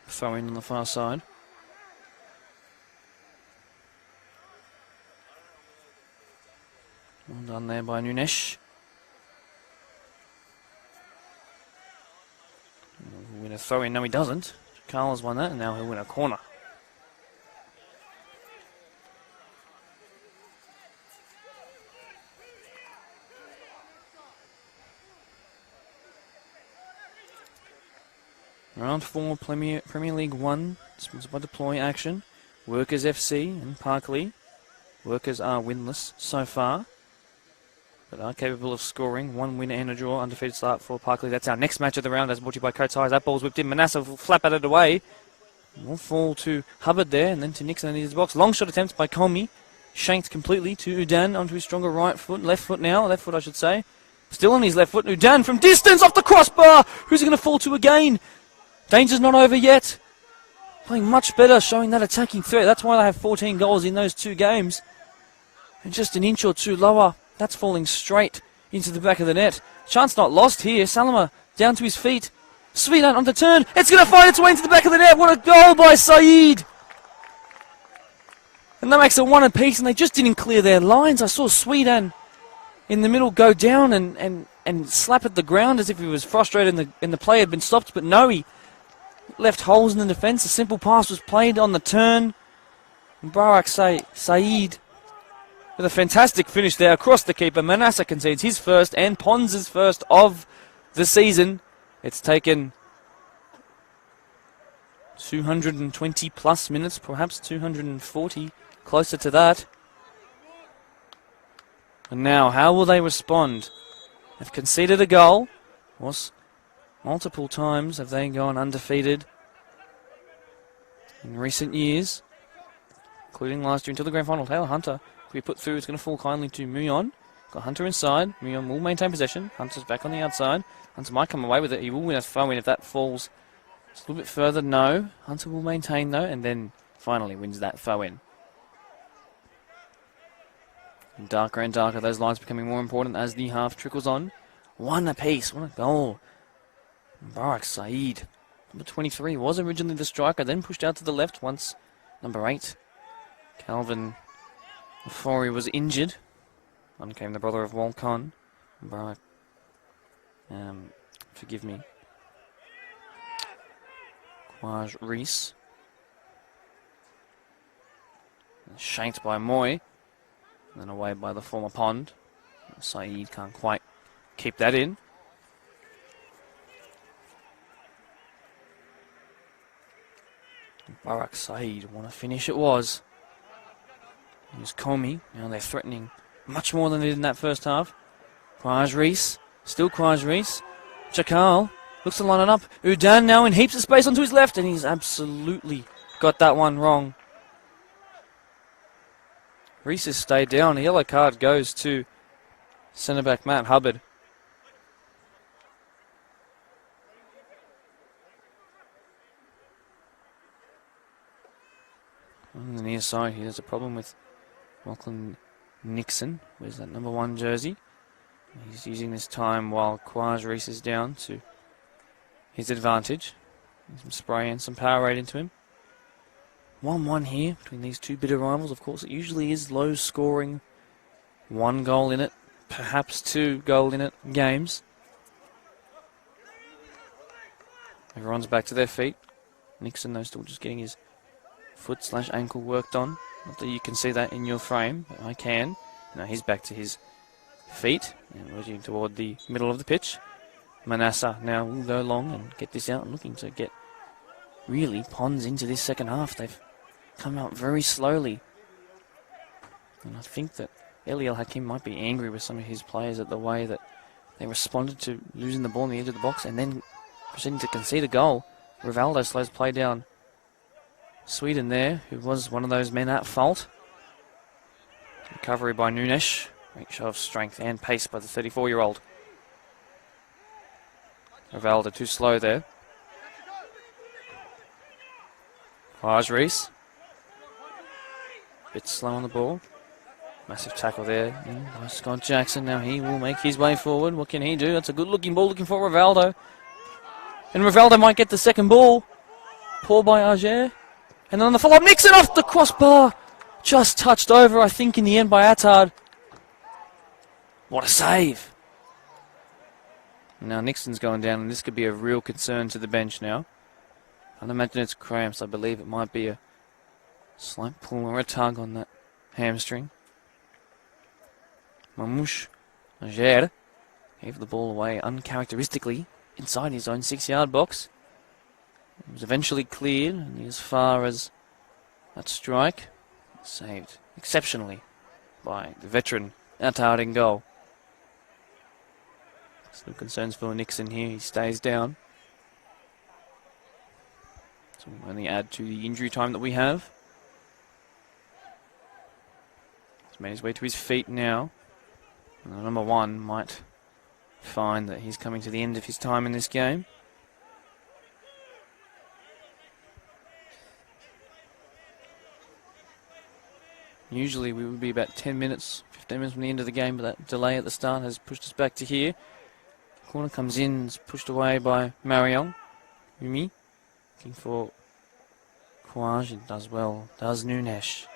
Throw in on the far side. Well done there by Nunes. He'll win a throw in. No, he doesn't. Carl has won that, and now he'll win a corner. Round 4, Premier League 1, sponsored by Deploy Action. Workers FC and Parkley. Workers are winless so far, but are capable of scoring. 1 win and a draw, undefeated start for Parkley. That's our next match of the round, as brought to you by Coates High. That ball's whipped in. Manasseh will flap at it away. Will fall to Hubbard there, and then to Nixon in his box. Long shot attempt by Comey. Shanked completely to Udan onto his stronger right foot. Left foot now. Left foot, I should say. Still on his left foot. Udan from distance off the crossbar. Who's he going to fall to again? Danger's not over yet. Playing much better, showing that attacking threat. That's why they have 14 goals in those 2 games. And just an inch or 2 lower. That's falling straight into the back of the net. Chance not lost here. Salama down to his feet. Sweetan on the turn. It's going to find its way into the back of the net. What a goal by Saeed. And that makes it 1 apiece, and they just didn't clear their lines. I saw Sweetan in the middle go down and slap at the ground as if he was frustrated and the play had been stopped. But no, he left holes in the defence. A simple pass was played on the turn. Barak Saeed with a fantastic finish there across the keeper. Manasseh concedes his first and Pons' first of the season. It's taken 220 plus minutes, perhaps 240, closer to that. And now, how will they respond? They've conceded a goal. Multiple times have they gone undefeated in recent years, including last year until the grand final. Taylor Hunter, if we put through, is going to fall kindly to Muyon. Got Hunter inside. Muyon will maintain possession. Hunter's back on the outside. Hunter might come away with it. He will win a throw in if that falls just a little bit further. No. Hunter will maintain though, and then finally wins that throw in. And darker and darker, those lines becoming more important as the half trickles on. 1 apiece. What a goal. Barak Saeed, number 23, was originally the striker, then pushed out to the left once number 8, Calvin Lafori, was injured. On came the brother of Walcon, Barak, forgive me, Quaj Reese. Shanked by Moy, and then away by the former Pond. Saeed can't quite keep that in. Barak Saeed, what a finish it was. Here's Comey. Now they're threatening much more than they did in that first half. Quaj Reese. Still Quaj Reese. Chakal looks to line it up. Udan now in heaps of space onto his left, and he's absolutely got that one wrong. Reese has stayed down. A yellow card goes to centre-back Matt Hubbard. On the near side here, there's a problem with Lachlan Nixon. Where's that number 1 jersey? He's using this time while Quaj Reese is down to his advantage. Some spray and some power rate into him. 1-1 here between these two bitter rivals. Of course, it usually is low scoring. 1 goal in it, perhaps 2 goal in it games. Everyone's back to their feet. Nixon, though, still just getting his foot/ankle worked on. Not that you can see that in your frame, but I can. Now he's back to his feet and working toward the middle of the pitch. Manasseh now will go long and get this out and looking to get really Pons into this second half. They've come out very slowly. And I think that Eliel Hakim might be angry with some of his players at the way that they responded to losing the ball on the edge of the box and then proceeding to concede a goal. Rivaldo slows play down. Sweden there, who was one of those men at fault. Recovery by Nunes. Great show of strength and pace by the 34-year-old. Rivaldo too slow there. Reese. Bit slow on the ball. Massive tackle there by Scott Jackson. Now he will make his way forward. What can he do? That's a good looking ball looking for Rivaldo. And Rivaldo might get the second ball. Poor by Ager. And then on the follow-up, Nixon off the crossbar. Just touched over, I think, in the end by Attard. What a save. Now Nixon's going down, and this could be a real concern to the bench now. I don't imagine it's cramps. I believe it might be a slight pull or a tug on that hamstring. Mamouche Ager gave the ball away uncharacteristically inside his own 6-yard box. It was eventually cleared, and as far as that strike, saved exceptionally by the veteran Attard in goal. Some concerns for Nixon here. He stays down. So we'll only add to the injury time that we have. He's made his way to his feet now. And number 1 might find that he's coming to the end of his time in this game. Usually we would be about 10 minutes, 15 minutes from the end of the game, but that delay at the start has pushed us back to here. Corner comes in, is pushed away by Marayong. Umi looking for Kouage, and does well. Does Nunes,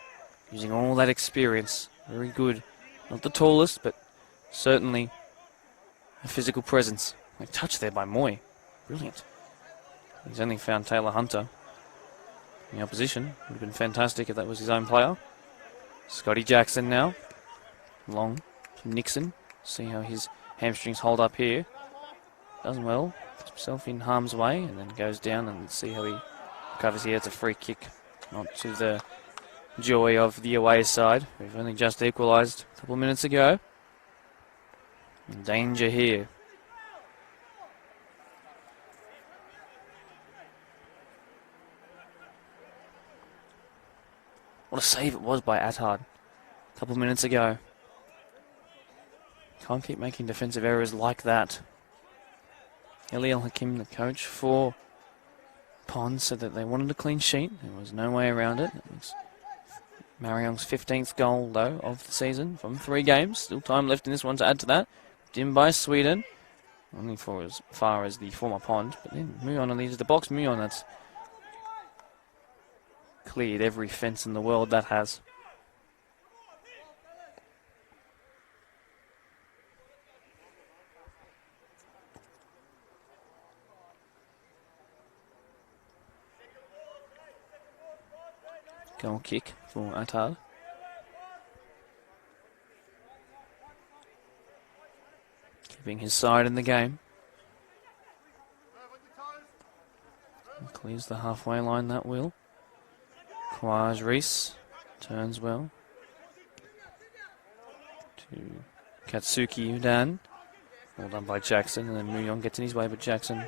using all that experience. Very good. Not the tallest, but certainly a physical presence. A touch there by Moy. Brilliant. He's only found Taylor Hunter in the opposition. Would have been fantastic if that was his own player. Scotty Jackson now. Long to Nixon. See how his hamstrings hold up here. Does well. Puts himself in harm's way and then goes down, and see how he recovers here. It's a free kick. Not to the joy of the away side. We've only just equalised a couple of minutes ago. In danger here. What a save it was by Attard a couple of minutes ago. Can't keep making defensive errors like that. Eliel Hakim, the coach for Pond, said that they wanted a clean sheet. There was no way around it. It was Marayong's 15th goal, though, of the season from 3 games. Still time left in this one to add to that. Dim by Sweden. Only for as far as the former Pond. But then Muon leaves the box. Muon, that's cleared every fence in the world that has. Goal kick for Attard. Keeping his side in the game. Clears the halfway line, that will. Kouage Reese turns well to Katsuki Udan. Well done by Jackson, and then Muyon gets in his way, but Jackson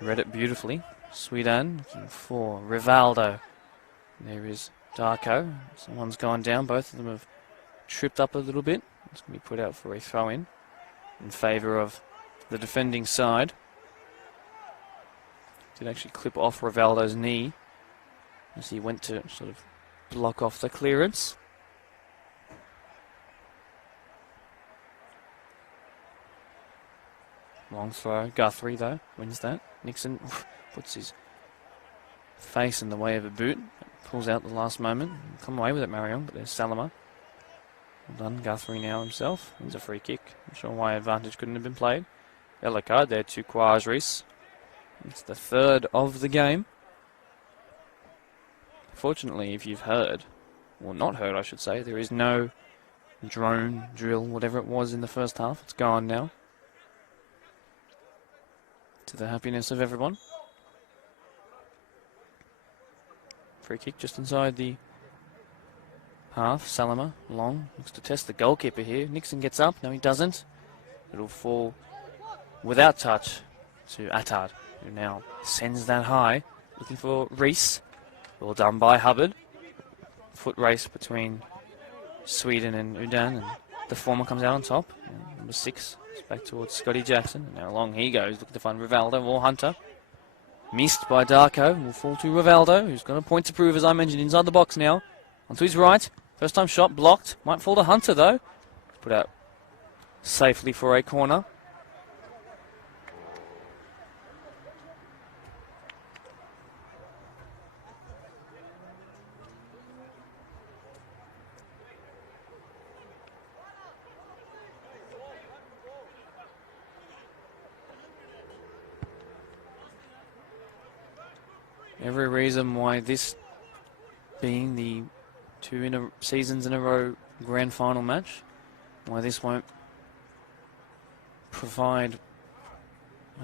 read it beautifully. Sweden looking for Rivaldo. There is Darko. Someone's gone down. Both of them have tripped up a little bit. It's going to be put out for a throw-in favour of the defending side. Did actually clip off Rivaldo's knee as he went to sort of block off the clearance. Long throw. Guthrie, though, wins that. Nixon puts his face in the way of a boot. Pulls out the last moment. Come away with it, Marayong, but there's Salama. Well done. Guthrie now himself. Wins a free kick. Not sure why advantage couldn't have been played. Yellow card there to Kouage Reese. It's the 3rd of the game. Fortunately, if you've heard, or not heard I should say, there is no drone drill, whatever it was in the first half. It's gone now. To the happiness of everyone. Free kick just inside the half. Salama, long, looks to test the goalkeeper here. Nixon gets up, no he doesn't. It'll fall without touch to Attard, who now sends that high. Looking for Reese. Well done by Hubbard. Foot race between Sweden and Udan, and the former comes out on top. Number 6 It's back towards Scotty Jackson. Now along he goes, looking to find Rivaldo or Hunter. Missed by Darko. Will fall to Rivaldo, who's got a point to prove, as I mentioned, inside the box now. Onto his right. First time shot blocked. Might fall to Hunter, though. Put out safely for a corner. Every reason why this being the seasons in a row grand final match, why this won't provide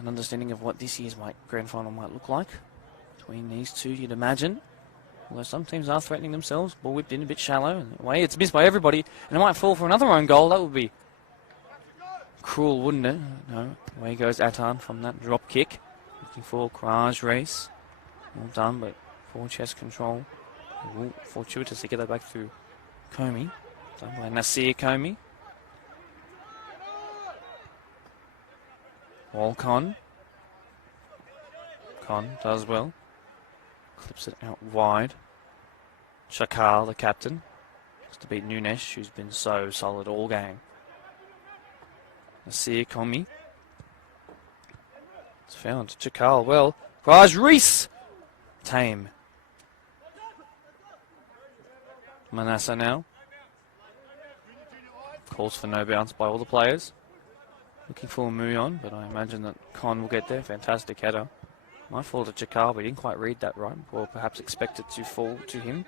an understanding of what this year's grand final might look like between these two, you'd imagine. Although some teams are threatening themselves, ball whipped in a bit shallow, and away it's missed by everybody, and it might fall for another own goal. That would be cruel, wouldn't it? No, away goes Atan from that drop kick, looking for Courage race. Well done, but full chest control. Fortuitously get that back through Comey. Done by Nasir Comey. Con. Con does well. Clips it out wide. Chakal, the captain, has to beat Nunes, who's been so solid all game. Nasir Comey. It's found. Chakal, well. Raj Reese! Tame. Manassa now. Calls for no bounce by all the players. Looking for Muyon, but I imagine that Con will get there. Fantastic header. Might fall to Chakal, but he didn't quite read that right. Or perhaps expect it to fall to him.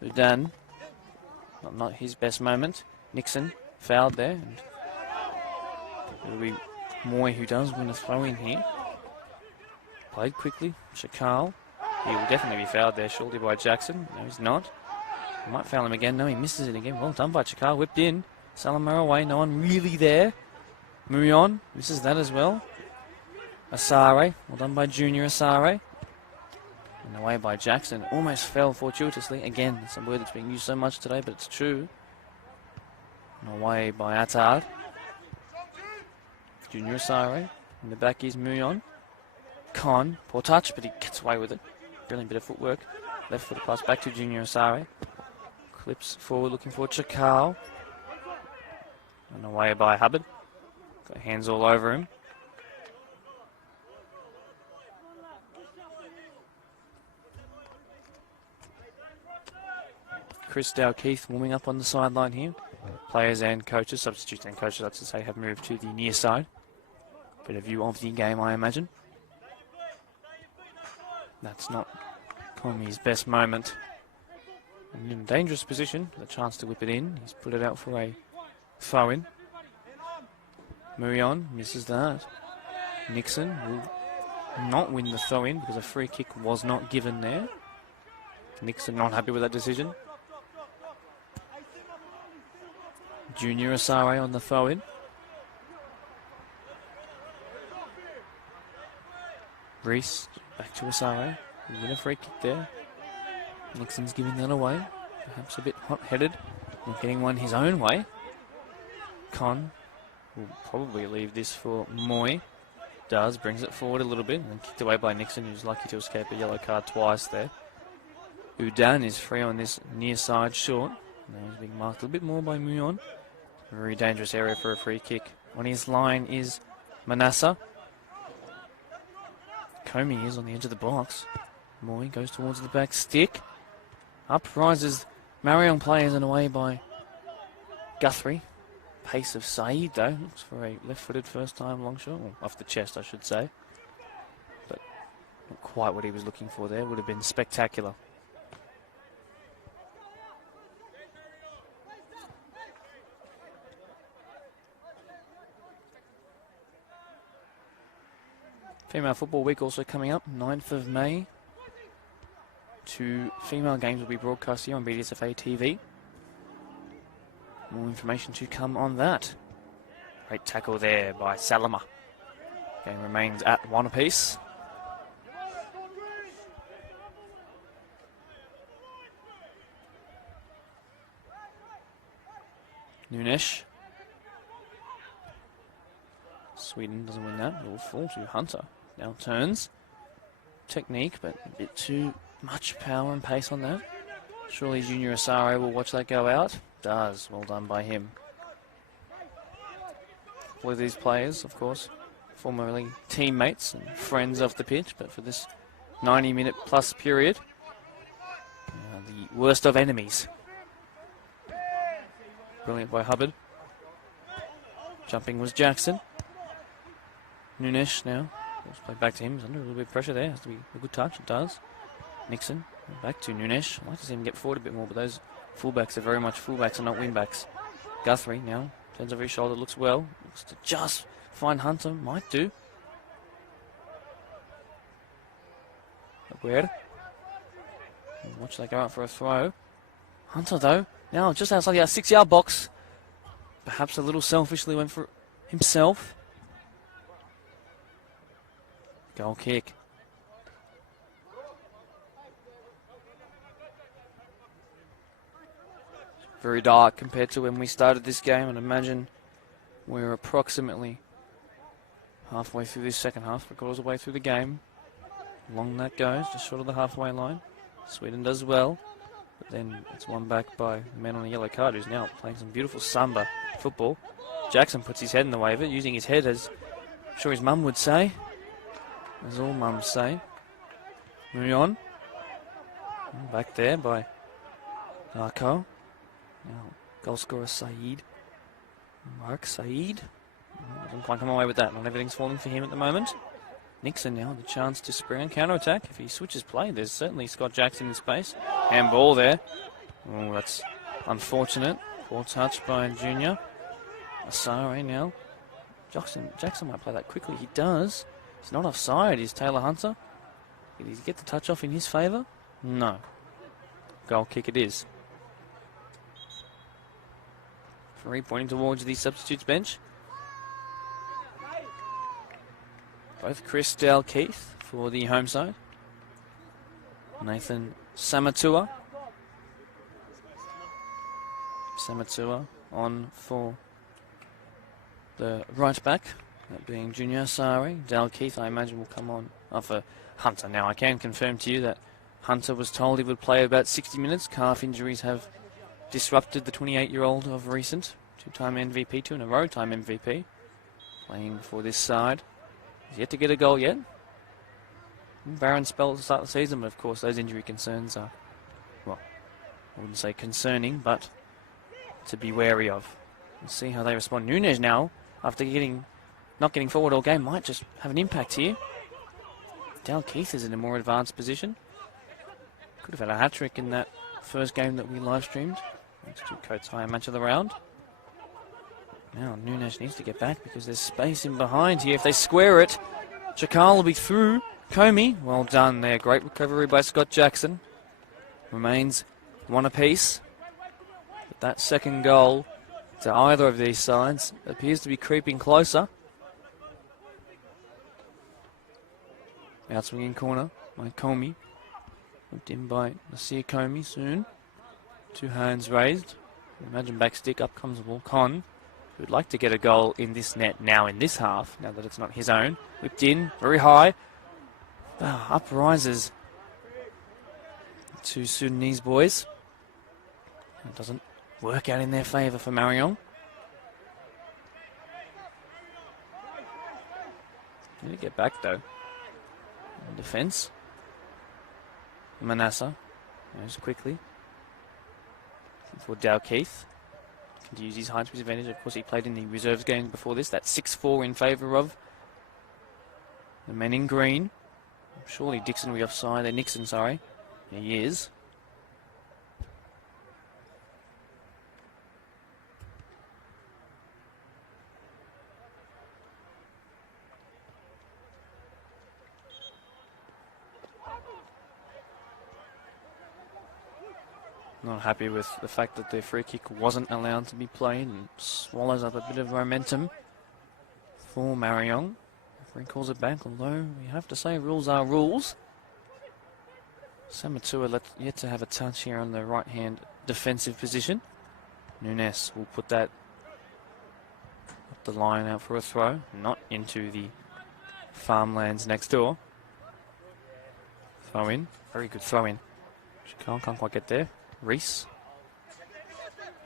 Udan. Not his best moment. Nixon fouled there. And it'll be Moy who does win a throw in here. Played quickly. Chakal. He will definitely be fouled there, surely, by Jackson. No, he's not. He might foul him again. No, he misses it again. Well done by Chakal. Whipped in. Salamar away. No one really there. Muyon misses that as well. Asare. Well done by Junior Asare. And away by Jackson. Almost fell fortuitously. Again, it's a word that's being used so much today, but it's true. And away by Attard. Junior Asare. In the back is Muyon. Con, poor touch, but he gets away with it. Brilliant bit of footwork. Left foot pass back to Junior Asare. Clips forward looking for Chakal. And away by Hubbard. Got hands all over him. Chris Dalkeith warming up on the sideline here. Players and coaches, substitutes and coaches, that's to say, have moved to the near side. Bit of view of the game, I imagine. That's not Comey's best moment. In a dangerous position, with a chance to whip it in. He's put it out for a throw-in. Muyon misses that. Nixon will not win the throw-in because a free kick was not given there. Nixon not happy with that decision. Junior Asare on the throw-in. Reese back to Asare. He's win a free kick there. Nixon's giving that away. Perhaps a bit hot-headed. Not getting one his own way. Con will probably leave this for Moy. Does, brings it forward a little bit. And then kicked away by Nixon, who's lucky to escape a yellow card twice there. Udan is free on this near side short. Now he's being marked a little bit more by Muyon. Very dangerous area for a free kick. On his line is Manassa. Comey is on the edge of the box. Moy goes towards the back stick. Up rises Marayong players and away by Guthrie. Pace of Saeed though. Looks for a left-footed first time long shot. Well, off the chest I should say. But not quite what he was looking for there. Would have been spectacular. Female Football Week also coming up, 9th of May. 2 female games will be broadcast here on BDSFA TV. More information to come on that. Great tackle there by Salama. Game remains at 1 apiece. Nunes. Sweden doesn't win that. It will fall to Hunter. Now turns. Technique, but a bit too much power and pace on that. Surely Junior Asare will watch that go out. Does. Well done by him. With these players, of course, formerly teammates and friends off the pitch, but for this 90-minute plus period, the worst of enemies. Brilliant by Hubbard. Jumping was Jackson. Nunes now. Let's play back to him. He's under a little bit of pressure there. Has to be a good touch. It does. Nixon. Back to Nunes. I'd like to see him get forward a bit more, but those fullbacks are very much fullbacks and not wingbacks. Guthrie now turns over his shoulder. Looks well. Looks to just find Hunter. Might do. Weird. Watch that go out for a throw. Hunter, though, now just outside the 6-yard box. Perhaps a little selfishly went for himself. Goal kick. Very dark compared to when we started this game, and imagine we're approximately halfway through this second half, 3/4 of the way through the game. Long that goes, just short of the halfway line. Sweden does well, but then it's won back by the man on the yellow card who's now playing some beautiful samba football. Jackson puts his head in the way of it, using his head as I'm sure his mum would say, as all mums say. Moving on. Back there by Narco. Now, goal scorer Saeed. Mark Saeed. Doesn't quite come away with that. Not everything's falling for him at the moment. Nixon now, the chance to spring on counter-attack. If he switches play, there's certainly Scott Jackson in space. Handball there. Oh, that's unfortunate. Poor touch by Junior. Asare now. Jackson might play that quickly. He does. He's not offside, is Taylor Hunter. Did he get the touch off in his favour? No. Goal kick it is. 3 pointing towards the substitutes bench. Both Chris Keith for the home side. Nathan Samatua. Samatua on for the right back, that being Junior Asare. Keith, I imagine, will come on for Hunter. Now, I can confirm to you that Hunter was told he would play about 60 minutes. Calf injuries have disrupted the 28-year-old of recent. Two-time MVP, 2 in a row time MVP. Playing for this side. He's yet to get a goal yet. Barren spell to start the season, but of course those injury concerns are, well, I wouldn't say concerning, but to be wary of. We'll see how they respond. Nunes now, after not getting forward all game, might just have an impact here. Keith is in a more advanced position. Could have had a hat-trick in that first game that we live-streamed. Next to Coates' higher match of the round. Now Nunes needs to get back because there's space in behind here. If they square it, Chakal will be through. Comey, well done there. Great recovery by Scott Jackson. Remains one apiece. But that second goal to either of these sides appears to be creeping closer. Outswinging corner by Comey. Whipped in by Nasir Comey soon. 2 hands raised. Imagine back stick, up comes the ball. Con, who'd like to get a goal in this net now in this half, now that it's not his own. Whipped in, very high. Up rises 2 Sudanese boys. It doesn't work out in their favour for Marayong. Need to get back though. In defence. Manasseh goes quickly. For Keith. To use his height to his advantage. Of course, he played in the reserves game before this. That's 6-4 in favour of the men in green. Surely Dixon will be offside. Nixon, sorry. He is. Not happy with the fact that their free kick wasn't allowed to be played and swallows up a bit of momentum for Marayong. Referee calls it back, although we have to say rules are rules. Samatua yet to have a touch here on the right-hand defensive position. Nunes will put that the line out for a throw, not into the farmlands next door. Throw in, very good throw in. Can't quite get there. Reese,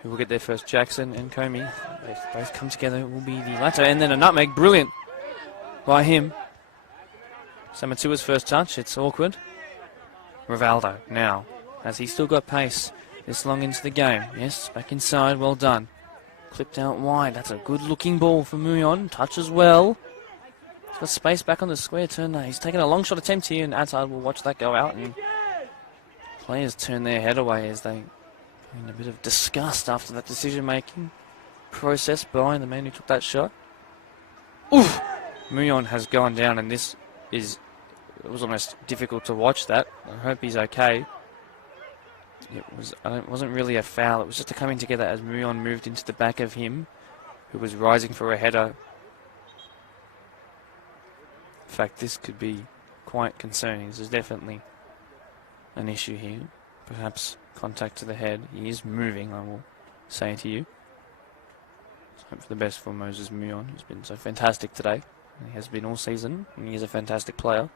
who will get there first. Jackson and Comey, they both come together. It will be the latter, and then a nutmeg, brilliant by him. Samatua's first touch, it's awkward. Rivaldo now, has he still got pace this long into the game? Yes, back inside, well done. Clipped out wide, that's a good looking ball for Muyon, touches well. He's got space back on the square turn there. He's taking a long shot attempt here, and Attard will watch that go out, and players turn their head away as they in a bit of disgust after that decision-making process by the man who took that shot. Oof! Muyon has gone down, and it was almost difficult to watch that. I hope he's okay. It wasn't really a foul. It was just a coming together as Muyon moved into the back of him, who was rising for a header. In fact, this could be quite concerning. This is definitely an issue here. Perhaps contact to the head. He is moving, I will say to you. Let's hope for the best for Moses Muyon, who's been so fantastic today. He has been all season, and he is a fantastic player.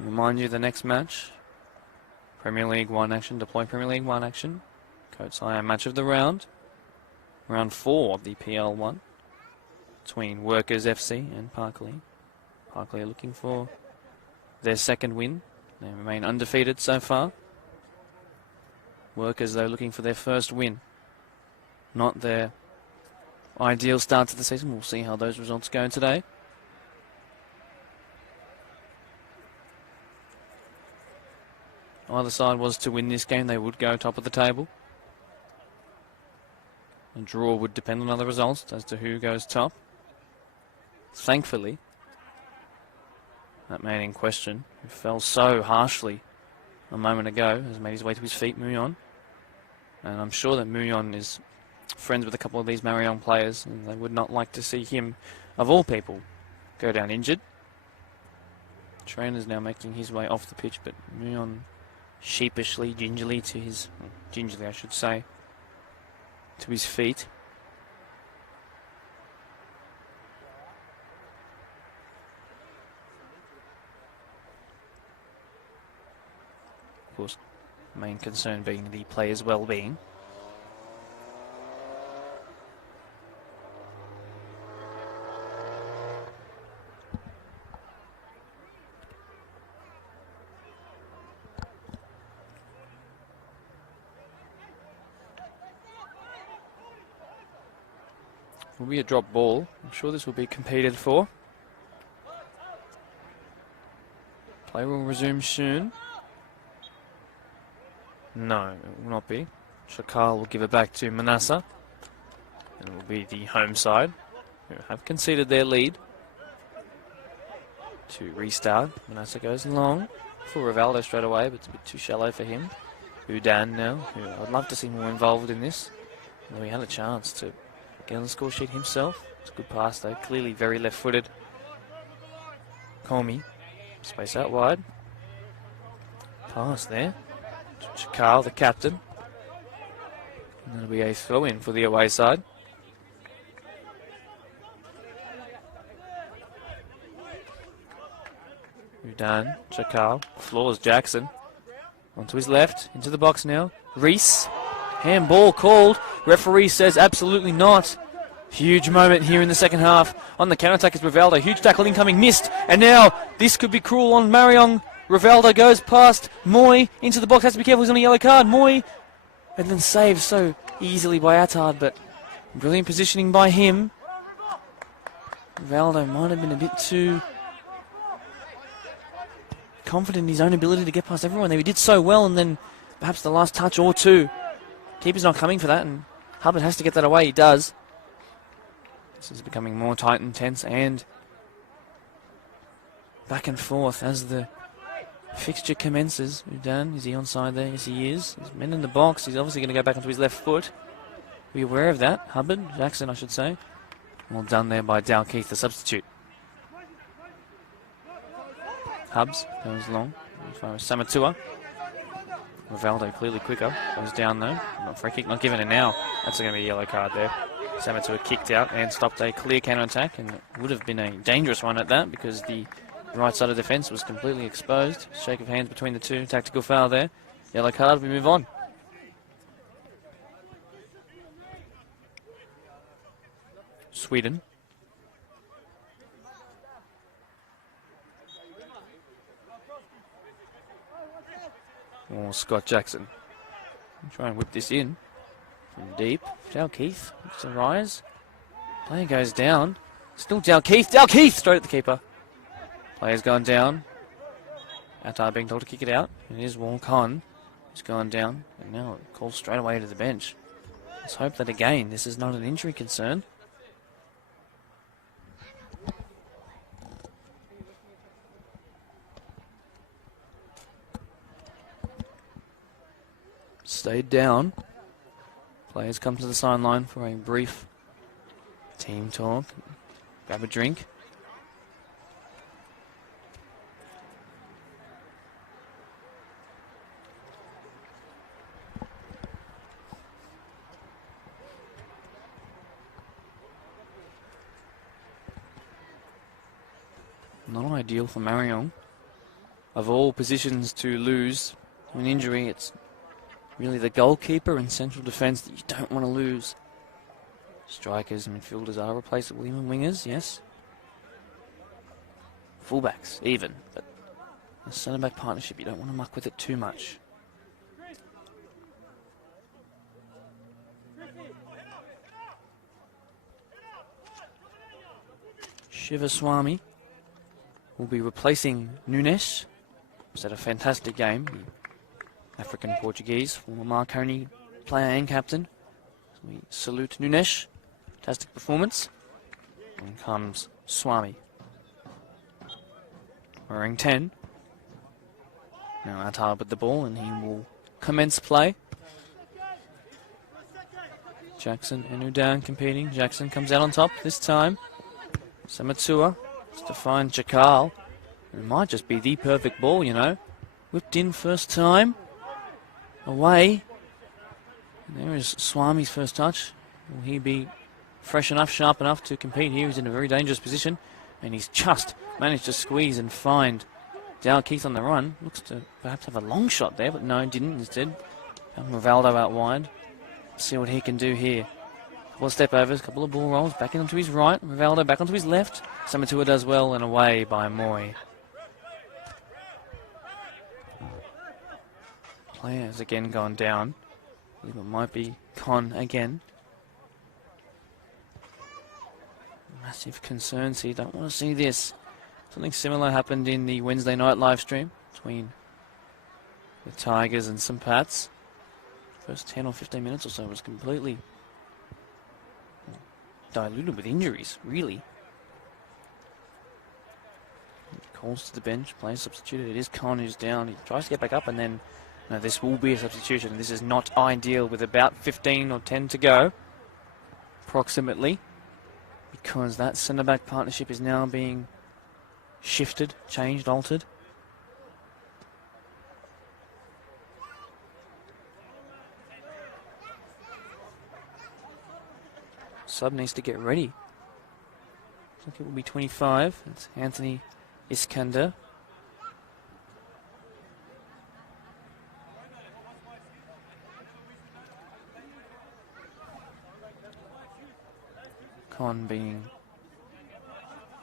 Remind you, the next match, Premier League 1 action, deploy Premier League 1 action. Coates Hire match of the round. Round 4 of the PL1 between Workers FC and Parkley. Parkley are looking for their second win. They remain undefeated so far. Workers, though, looking for their first win. Not their ideal start to the season. We'll see how those results go today. Either side was to win this game, they would go top of the table. A draw would depend on other results as to who goes top. Thankfully, that man in question, who fell so harshly a moment ago, has made his way to his feet, Muyon. And I'm sure that Muyon is friends with a couple of these Marayong players, and they would not like to see him, of all people, go down injured. Trainer's now making his way off the pitch, but Muyon sheepishly, gingerly to his feet. Of course, main concern being the players' well-being. Will be a drop ball. I'm sure this will be competed for. Play will resume soon. No, it will not be. Shakal will give it back to Manassa. And it will be the home side, who have conceded their lead. To restart. Manassa goes long for Rivaldo straight away, but it's a bit too shallow for him. Udan now, who I'd love to see more involved in this. Although he had a chance to get on the score sheet himself. It's a good pass though, clearly very left-footed. Comey, space out wide. Pass there. Shakal, the captain. And that'll be a throw-in for the away side. Udan, Shakal, floors Jackson. Onto his left, into the box now. Reese, handball called. Referee says absolutely not. Huge moment here in the second half. On the counter-attack is Rivaldo. Huge tackle incoming, missed. And now this could be cruel on Marayong. Rivaldo goes past Moy into the box. Has to be careful, he's on a yellow card. Moy, and then saved so easily by Attard, but brilliant positioning by him. Rivaldo might have been a bit too confident in his own ability to get past everyone there. He did so well, and then perhaps the last touch or two. Keeper's not coming for that, and Hubbard has to get that away. He does. This is becoming more tight and tense and back and forth as the fixture commences. Udan, is he onside there? Yes, he is. There's men in the box. He's obviously going to go back onto his left foot. Be aware of that. Hubbard, Jackson, I should say. Well done there by Dalkeith, the substitute. Hubs goes long as far as Samatua. Rivaldo clearly quicker. Goes down though. Not free kick, not given it now. That's going to be a yellow card there. Samatua kicked out and stopped a clear counter attack, and it would have been a dangerous one at that because the right side of defence was completely exposed. Shake of hands between the two. Tactical foul there. Yellow card. We move on. Sweden. Or Scott Jackson. Try and whip this in from deep. Dalkeith looks to rise. Player goes down. Still Dalkeith. Dalkeith straight at the keeper. Player's gone down. Attar being told to kick it out. It is Walcon who's gone down. And now called straight away to the bench. Let's hope that again this is not an injury concern. Stayed down. Players come to the sideline for a brief team talk. Grab a drink. Not ideal for Marayong. Of all positions to lose an injury, it's really the goalkeeper and central defence that you don't want to lose. Strikers and midfielders are replaceable, even wingers, yes. Fullbacks, even. But the centre-back partnership, you don't want to muck with it too much. Shivaswamy will be replacing Nunes. Was had a fantastic game. African Portuguese, former Marconi player and captain. So we salute Nunes. Fantastic performance. And comes Swami. Wearing 10. Now Attar with the ball and he will commence play. Jackson and Udan competing. Jackson comes out on top this time. Samatua to find Chakal. It might just be the perfect ball, you know. Whipped in first time. Away. And there is Swami's first touch. Will he be fresh enough, sharp enough to compete here? He's in a very dangerous position. And he's just managed to squeeze and find Dalkeith on the run. Looks to perhaps have a long shot there, but no, didn't. Instead, found Rivaldo out wide. Let's see what he can do here. Couple of step overs, couple of ball rolls, back onto his right. Rivaldo back onto his left. Samatua does well and away by Moy. Player has again gone down. I believe it might be Con again. Massive concerns here. Don't want to see this. Something similar happened in the Wednesday night live stream between the Tigers and some Pats. First 10 or 15 minutes or so was completely diluted with injuries, really. Calls to the bench, player substituted. It is Con who's down. He tries to get back up and then no, this will be a substitution. This is not ideal with about 15 or 10 to go, approximately, because that centre-back partnership is now being shifted, changed, altered. Sub needs to get ready. I think it will be 25. It's Anthony Iskander. Con being,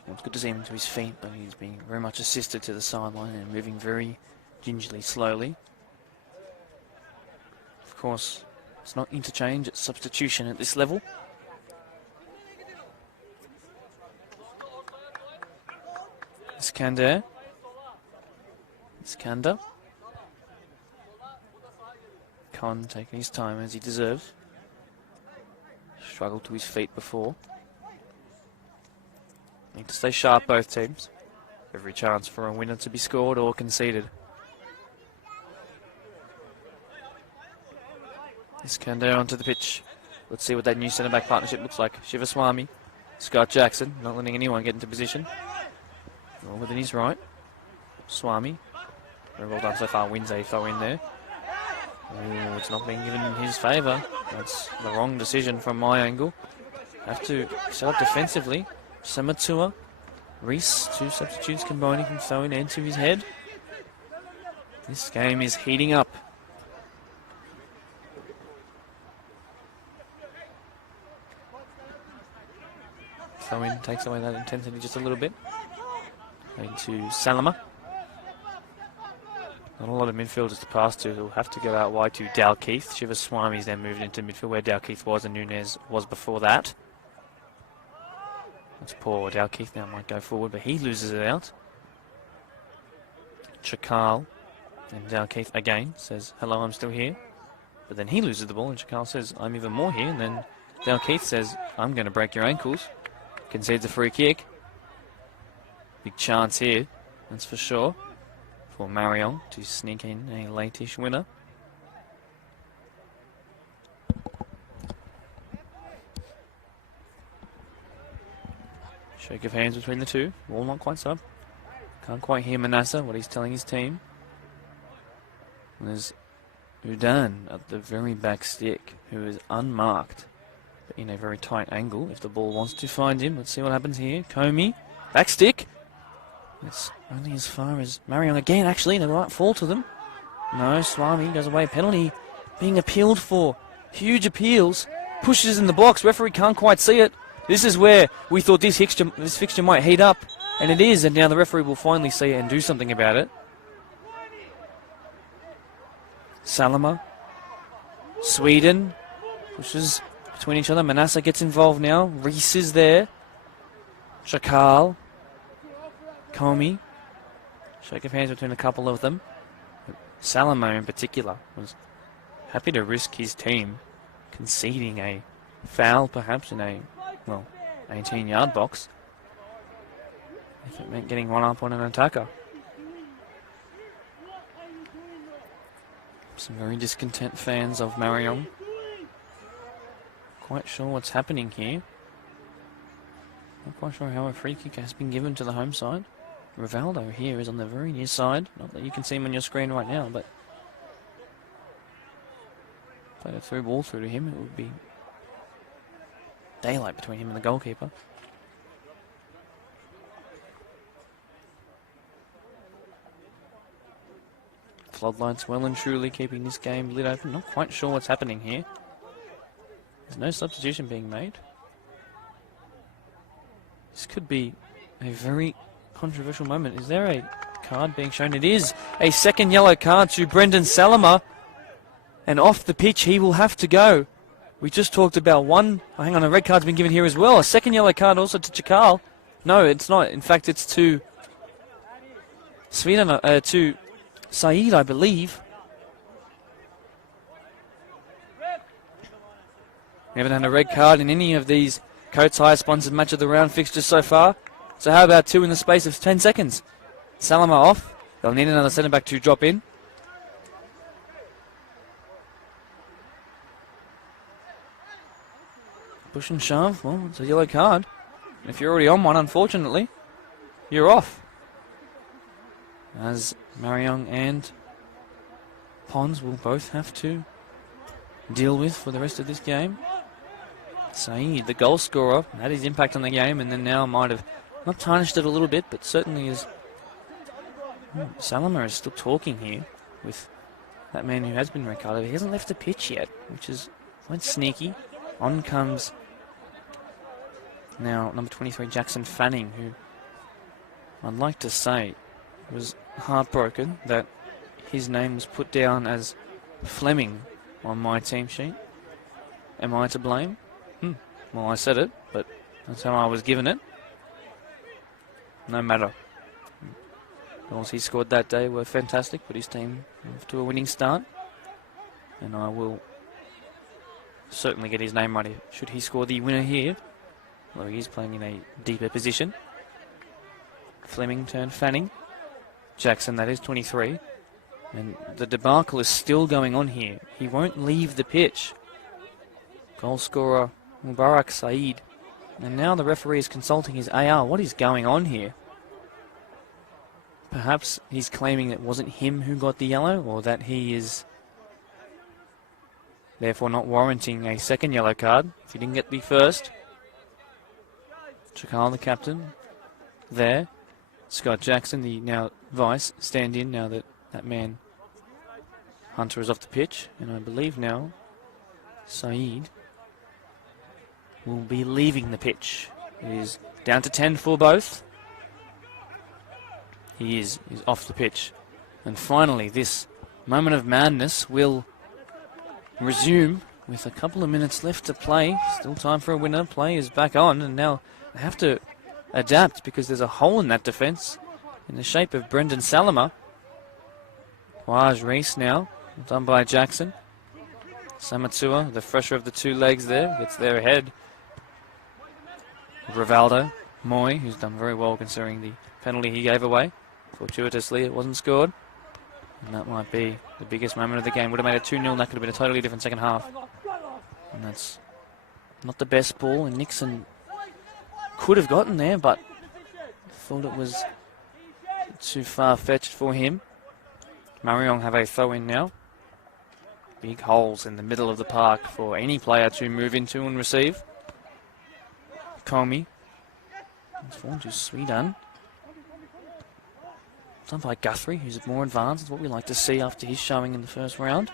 well, it's good to see him to his feet, but he's being very much assisted to the sideline and moving very gingerly, slowly. Of course, it's not interchange, it's substitution at this level. Iskander. Con taking his time as he deserves. Struggled to his feet before. Need to stay sharp, both teams. Every chance for a winner to be scored or conceded. Iskander onto the pitch. Let's see what that new centre-back partnership looks like. Shivaswamy, Scott Jackson, not letting anyone get into position. All within his right. Swami, very well done so far, wins a throw in there. Oh, it's not being given in his favour. That's the wrong decision from my angle. Have to set up defensively. Samatua, Reese, 2 substitutes combining from throwing into his head. This game is heating up. Throw-in takes away that intensity just a little bit. Into Salama. Not a lot of midfielders to pass to. He'll have to go out wide to Dalkeith. Shivaswami's then moved into midfield where Dalkeith was and Nunez was before that. That's poor. Dalkeith now might go forward, but he loses it out. Chakal and Dalkeith again says, hello, I'm still here. But then he loses the ball and Chakal says, I'm even more here. And then Dalkeith says, I'm going to break your ankles. Concedes a free kick. Big chance here, that's for sure, for Marayong to sneak in a late-ish winner. Shake of hands between the two. Ball not quite sub. Can't quite hear Manasseh, what he's telling his team. And there's Udan at the very back stick, who is unmarked, but in a very tight angle. If the ball wants to find him, let's see what happens here. Comey, back stick. It's only as far as Marayong again, actually. They might fall to them. No, Swami goes away. Penalty being appealed for. Huge appeals. Pushes in the box. Referee can't quite see it. This is where we thought this fixture might heat up. And it is. And now the referee will finally see it and do something about it. Salama. Sweden. Pushes between each other. Manasseh gets involved now. Reese is there. Chakal. Comey. Shake of hands between a couple of them. Salamo in particular was happy to risk his team conceding a foul perhaps in a, 18-yard box if it meant getting one up on an attacker. Some very discontent fans of Marayong. Quite sure what's happening here. Not quite sure how a free kick has been given to the home side. Rivaldo here is on the very near side. Not that you can see him on your screen right now, but played a through ball through to him. It would be daylight between him and the goalkeeper. Floodlights well and truly keeping this game lit open. Not quite sure what's happening here. There's no substitution being made. This could be a very controversial moment. Is there a card being shown? It is a second yellow card to Brendan Salama. And off the pitch he will have to go. We just talked about one. Oh, hang on, a red card's been given here as well. A second yellow card also to Chakal. No, it's not. In fact, it's to Sweden, to Saeed, I believe. We haven't had a red card in any of these Coates Hire sponsored match of the round fixtures so far. So how about 2 in the space of 10 seconds? Salama off. They'll need another centre back to drop in. Push and shove. Well, it's a yellow card. If you're already on one, unfortunately, you're off. As Marayong and Pons will both have to deal with for the rest of this game. Saeed, the goal scorer, had his impact on the game and then now might have not tarnished it a little bit, but certainly is. Salama is still talking here with that man who has been red carded. He hasn't left the pitch yet, which is quite sneaky. On comes now number 23, Jackson Fanning, who I'd like to say was heartbroken that his name was put down as Fleming on my team sheet. Am I to blame? Well, I said it, but that's how I was given it. No matter. Goals he scored that day were fantastic, put his team off to a winning start. And I will certainly get his name right should he score the winner here. Although he is playing in a deeper position. Fleming turned Fanning. Jackson, that is 23. And the debacle is still going on here. He won't leave the pitch. Goal scorer Mubarak Saeed. And now the referee is consulting his AR. What is going on here? Perhaps he's claiming it wasn't him who got the yellow, or that he is therefore not warranting a second yellow card if he didn't get the first. Chakal, the captain, there. Scott Jackson, the now vice, stand in now that that man Hunter is off the pitch, and I believe now Saeed will be leaving the pitch. It is down to 10 for both. He's off the pitch. And finally, this moment of madness will resume with a couple of minutes left to play. Still time for a winner. Play is back on, and now they have to adapt because there's a hole in that defence in the shape of Brendan Salama. Waj Reese now, done by Jackson. Samatua, the fresher of the two legs there, gets there ahead. Rivaldo, Moy, who's done very well considering the penalty he gave away. Fortuitously, it wasn't scored. And that might be the biggest moment of the game. Would have made it 2-0, and that could have been a totally different second half. And that's not the best ball, and Nixon could have gotten there, but thought it was too far-fetched for him. Marayong have a throw-in now. Big holes in the middle of the park for any player to move into and receive. Comey. It's forward to Sweden. Done by Guthrie, who's more advanced. It's what we like to see after his showing in the first round.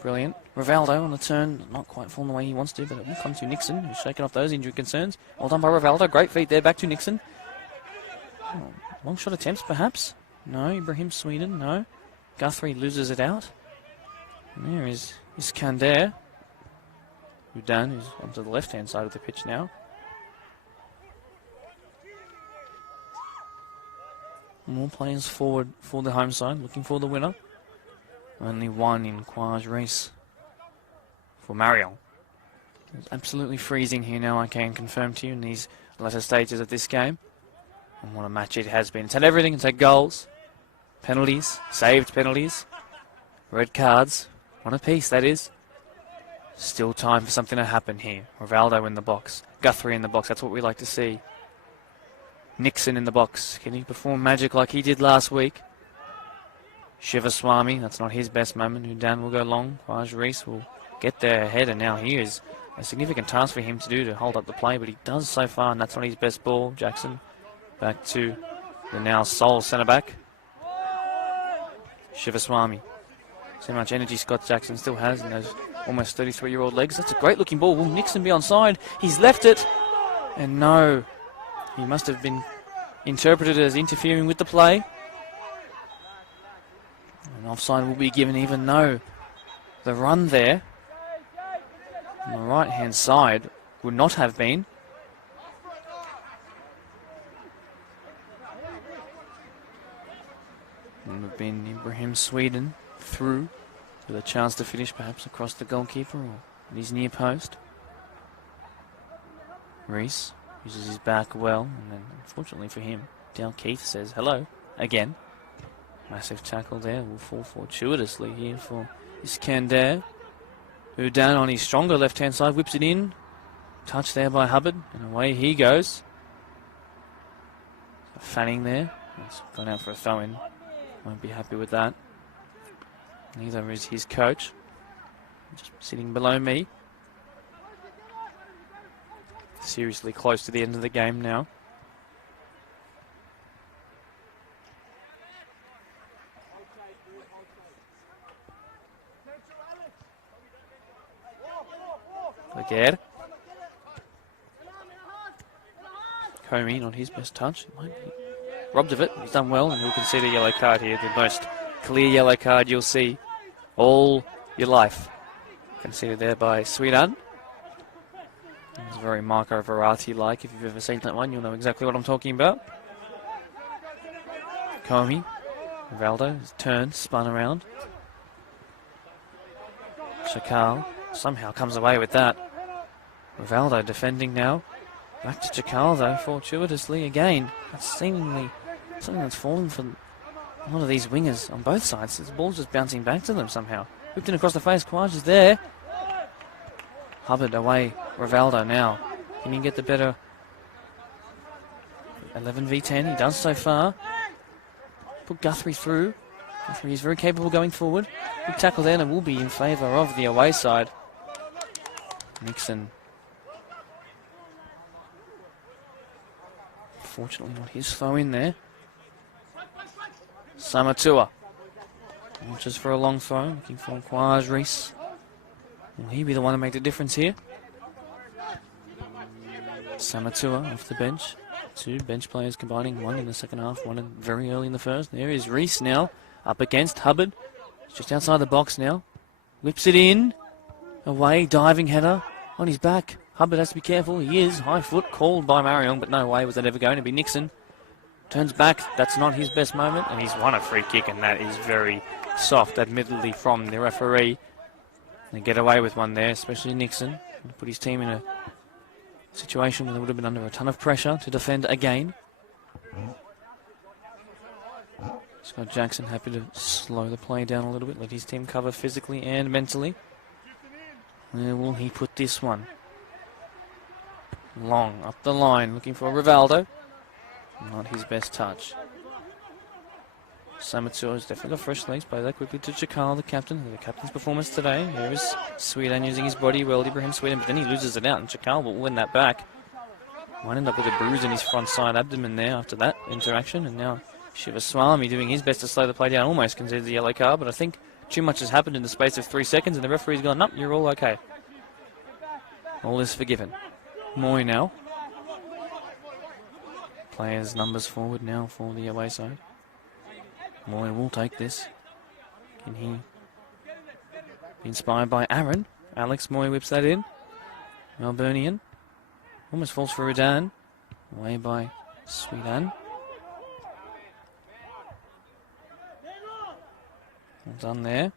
Brilliant. Rivaldo on the turn, not quite falling the way he wants to, but it will come to Nixon, who's shaken off those injury concerns. Well done by Rivaldo. Great feet there, back to Nixon. Oh, long shot attempts, perhaps? No. Ibrahim Sweden, no. Guthrie loses it out. And there is Iskander. Udan, who's onto the left-hand side of the pitch now. More players forward for the home side, looking for the winner. Only one in Quaj race for Marayong. It's absolutely freezing here now, I can confirm to you, in these latter stages of this game. And what a match it has been. It's had everything. It's had goals, penalties, saved penalties, red cards. One apiece, that is. Still time for something to happen here. Rivaldo in the box. Guthrie in the box. That's what we like to see. Nixon in the box. Can he perform magic like he did last week? Shivaswamy, that's not his best moment. Udan will go long. Quaj Reese will get there ahead, and now here is a significant task for him to do to hold up the play, but he does so far, and that's not his best ball. Jackson back to the now sole centre-back. Shivaswamy. See how much energy Scott Jackson still has in those almost 33-year-old legs. That's a great-looking ball. Will Nixon be onside? He's left it, and no. He must have been interpreted as interfering with the play. And offside will be given even though the run there on the right-hand side would not have been. It would have been Ibrahim Sweden through with a chance to finish perhaps across the goalkeeper or at his near post. Reese uses his back well, and then unfortunately for him, Dale Keith says hello again. Massive tackle there, will fall fortuitously here for Iskander, who down on his stronger left-hand side whips it in. Touch there by Hubbard, and away he goes. Fanning there, he's gone out for a throw-in. Won't be happy with that. Neither is his coach, just sitting below me. Seriously close to the end of the game now. Laguerre. Comey, not his best touch. Might be robbed of it. He's done well, and he'll concede a yellow card here. The most clear yellow card you'll see all your life. Conceded there by Sweden. It's very Marco Verratti-like. If you've ever seen that one, you'll know exactly what I'm talking about. Comey. Rivaldo has turned, spun around. Chakal somehow comes away with that. Rivaldo defending now. Back to Chakal though, fortuitously again. That's seemingly something that's fallen for a lot of these wingers on both sides. This ball's just bouncing back to them somehow. Whipped in across the face, Quaj is there. Hubbard away, Rivaldo now. Can he get the better 11 v 10? He does so far. Put Guthrie through. Referee is very capable going forward. Big tackle there, and it will be in favour of the away side. Nixon. Fortunately not his throw in there. Samatua. Launches for a long throw, looking for Quaj Reese. Will he be the one to make the difference here? Samatua off the bench. 2 bench players combining, 1 in the second half, 1 very early in the first. There is Reese now, up against Hubbard. Just outside the box now. Whips it in. Away, diving header on his back. Hubbard has to be careful. He is. High foot called by Marayong, but no way was that ever going to be Nixon. Turns back. That's not his best moment, and he's won a free kick, and that is very soft, admittedly, from the referee. They get away with one there, especially Nixon. And put his team in a situation where they would have been under a ton of pressure to defend again. Scott Jackson happy to slow the play down a little bit, let his team cover physically and mentally. Where will he put this one? Long up the line, looking for Rivaldo. Not his best touch. Samatua has definitely got fresh legs. Play that quickly to Chakal, the captain. The captain's performance today. Here is Sweden using his body well, Ibrahim Sweden, but then he loses it out, and Chakal will win that back. Might end up with a bruise in his front side abdomen there after that interaction, and now Shivaswamy doing his best to slow the play down, almost conceded the yellow card, but I think too much has happened in the space of 3 seconds, and the referee's gone, nope, you're all okay. All is forgiven. Moy now. Players' numbers forward now for the away side. Moy will take this. Can he be inspired by Aaron? Alex Moy whips that in. Melburnian. Almost falls for Udan. Away by Sweden. Well done there.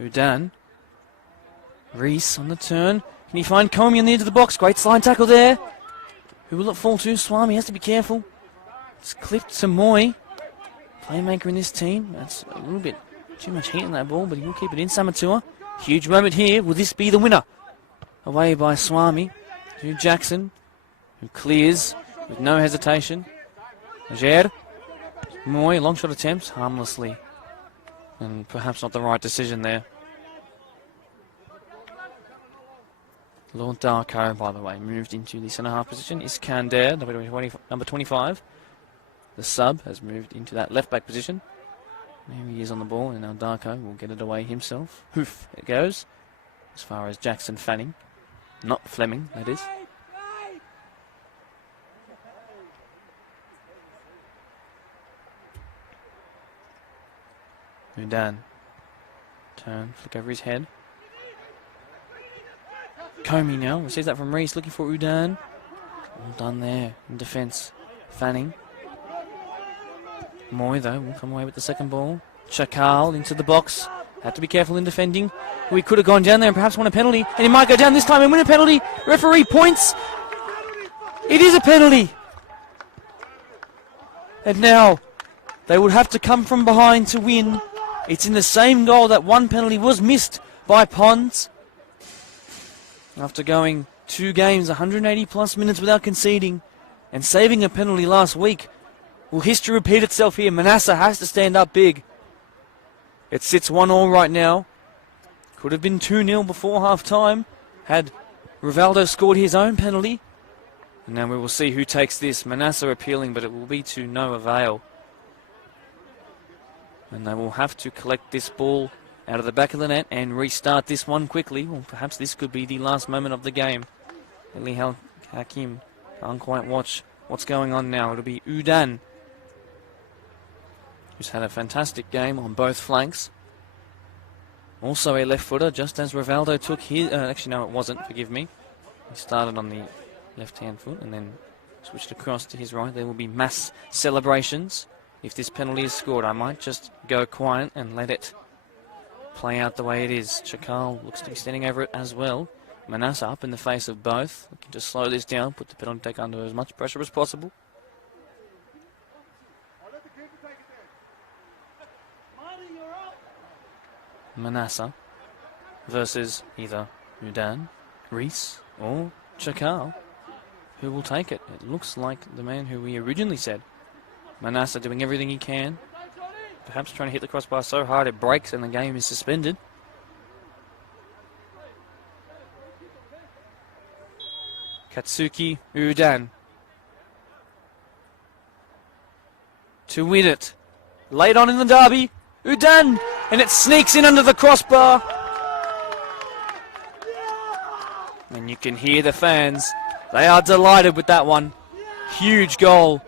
Udan. Reese on the turn. Can he find Comey on the edge of the box? Great slide tackle there. Who will it fall to? Swami has to be careful. It's clipped to Moy. Playmaker in this team. That's a little bit too much heat in that ball, but he will keep it in. Samatua. Huge moment here. Will this be the winner? Away by Swami to Jackson, who clears with no hesitation. Najer. Moy, long shot attempts, harmlessly. And perhaps not the right decision there. Lord Darko, by the way, moved into the centre-half position. Iskander, number 25. The sub has moved into that left-back position. There he is on the ball, and now Darko will get it away himself. Hoof, it goes. As far as Jackson Fanning. Not Fleming, that is. Udan. Turn, flick over his head. Comey now, receives that from Reese, looking for Udan. All done there in defence. Fanning. Moy, though, will come away with the second ball. Chakal into the box. Had to be careful in defending. We could have gone down there and perhaps won a penalty. And he might go down this time and win a penalty. Referee points. It is a penalty. And now they would have to come from behind to win. It's in the same goal that one penalty was missed by Pons. After going 2 games, 180 plus minutes without conceding and saving a penalty last week. Will history repeat itself here? Manasseh has to stand up big. It sits 1-1 right now. Could have been 2-0 before half-time had Rivaldo scored his own penalty. And now we will see who takes this. Manasseh appealing, but it will be to no avail. And they will have to collect this ball out of the back of the net and restart this one quickly. Well, perhaps this could be the last moment of the game. Ali Hakim can't quite watch what's going on now. It'll be Udan, who's had a fantastic game on both flanks. Also a left footer, just as Rivaldo took his... actually, no, it wasn't, forgive me. He started on the left-hand foot and then switched across to his right. There will be mass celebrations if this penalty is scored. I might just go quiet and let it play out the way it is. Chakal looks to be standing over it as well. Manasseh up in the face of both, looking to slow this down, put the penalty take under as much pressure as possible. Manasseh versus either Udan, Reese, or Chakal. Who will take it? It looks like the man who we originally said Manassa doing everything he can. Perhaps trying to hit the crossbar so hard it breaks and the game is suspended. Katsuki Udan to win it. Late on in the derby, Udan, and it sneaks in under the crossbar. And you can hear the fans. They are delighted with that one. Huge goal.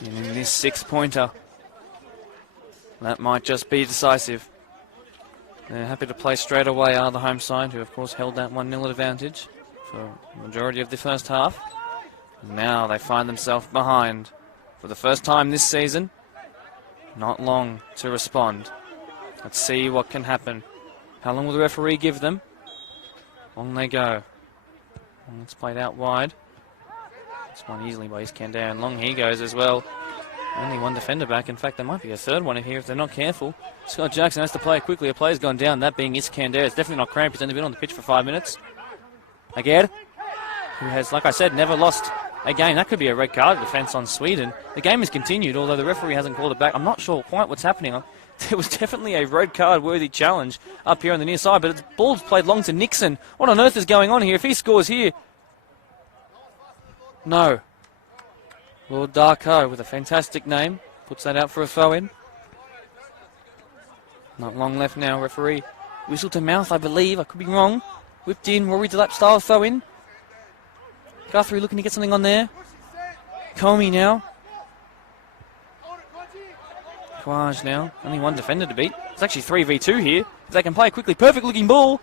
And in this 6-pointer, that might just be decisive. They're happy to play straight away, are the home side, who of course held that 1-0 advantage for the majority of the first half. Now they find themselves behind for the first time this season. Not long to respond. Let's see what can happen. How long will the referee give them? On they go. And it's played out wide. It's won easily by Iskander, and long he goes as well. Only one defender back. In fact, there might be a third one in here if they're not careful. Scott Jackson has to play quickly. A player's gone down, that being Iskander. It's definitely not cramped. He's only been on the pitch for 5 minutes. Again, who has, like I said, never lost a game. That could be a red card defence on Sweden. The game has continued, although the referee hasn't called it back. I'm not sure quite what's happening. There was definitely a red card worthy challenge up here on the near side, but the ball's played long to Nixon. What on earth is going on here? If he scores here... No. Lord Darko with a fantastic name. Puts that out for a throw-in. Not long left now, referee. Whistle to mouth, I believe. I could be wrong. Whipped in, Rory Delap style throw-in. Guthrie looking to get something on there. Comey now. Quaj now. Only one defender to beat. It's actually 3v2 here. If they can play quickly. Perfect looking ball.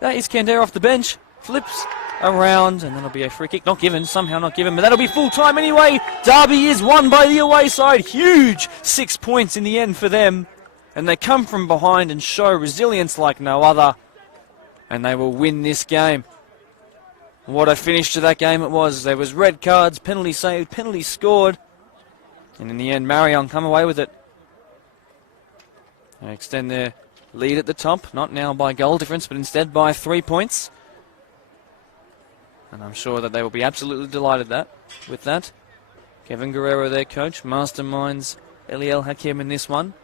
That is Kandera off the bench. Flips around, and that'll be a free kick. Not given, somehow not given, but that'll be full time anyway. Derby is won by the away side. Huge 6 points in the end for them. And they come from behind and show resilience like no other. And they will win this game. What a finish to that game it was. There was red cards, penalty saved, penalty scored. And in the end, Marayong come away with it. They extend their lead at the top, not now by goal difference, but instead by 3 points. And I'm sure that they will be absolutely delighted with that. Kevin Guerrero, their coach, masterminds Eliel Hakim in this one.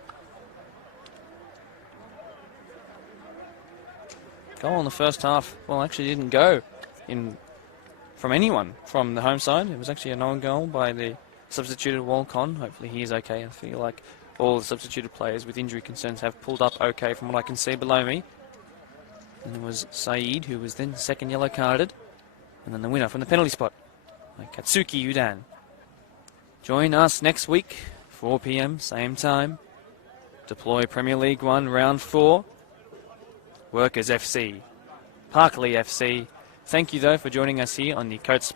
Goal in the first half, well, actually didn't go in from anyone from the home side. It was actually an own goal by the substituted Walcon. Hopefully he is okay. I feel like all the substituted players with injury concerns have pulled up okay from what I can see below me. And it was Saeed, who was then second yellow carded. And then the winner from the penalty spot, Katsuki Udan. Join us next week, 4 p.m, same time. Deploy Premier League 1, Round 4. Workers FC, Parkley FC. Thank you, though, for joining us here on the Coates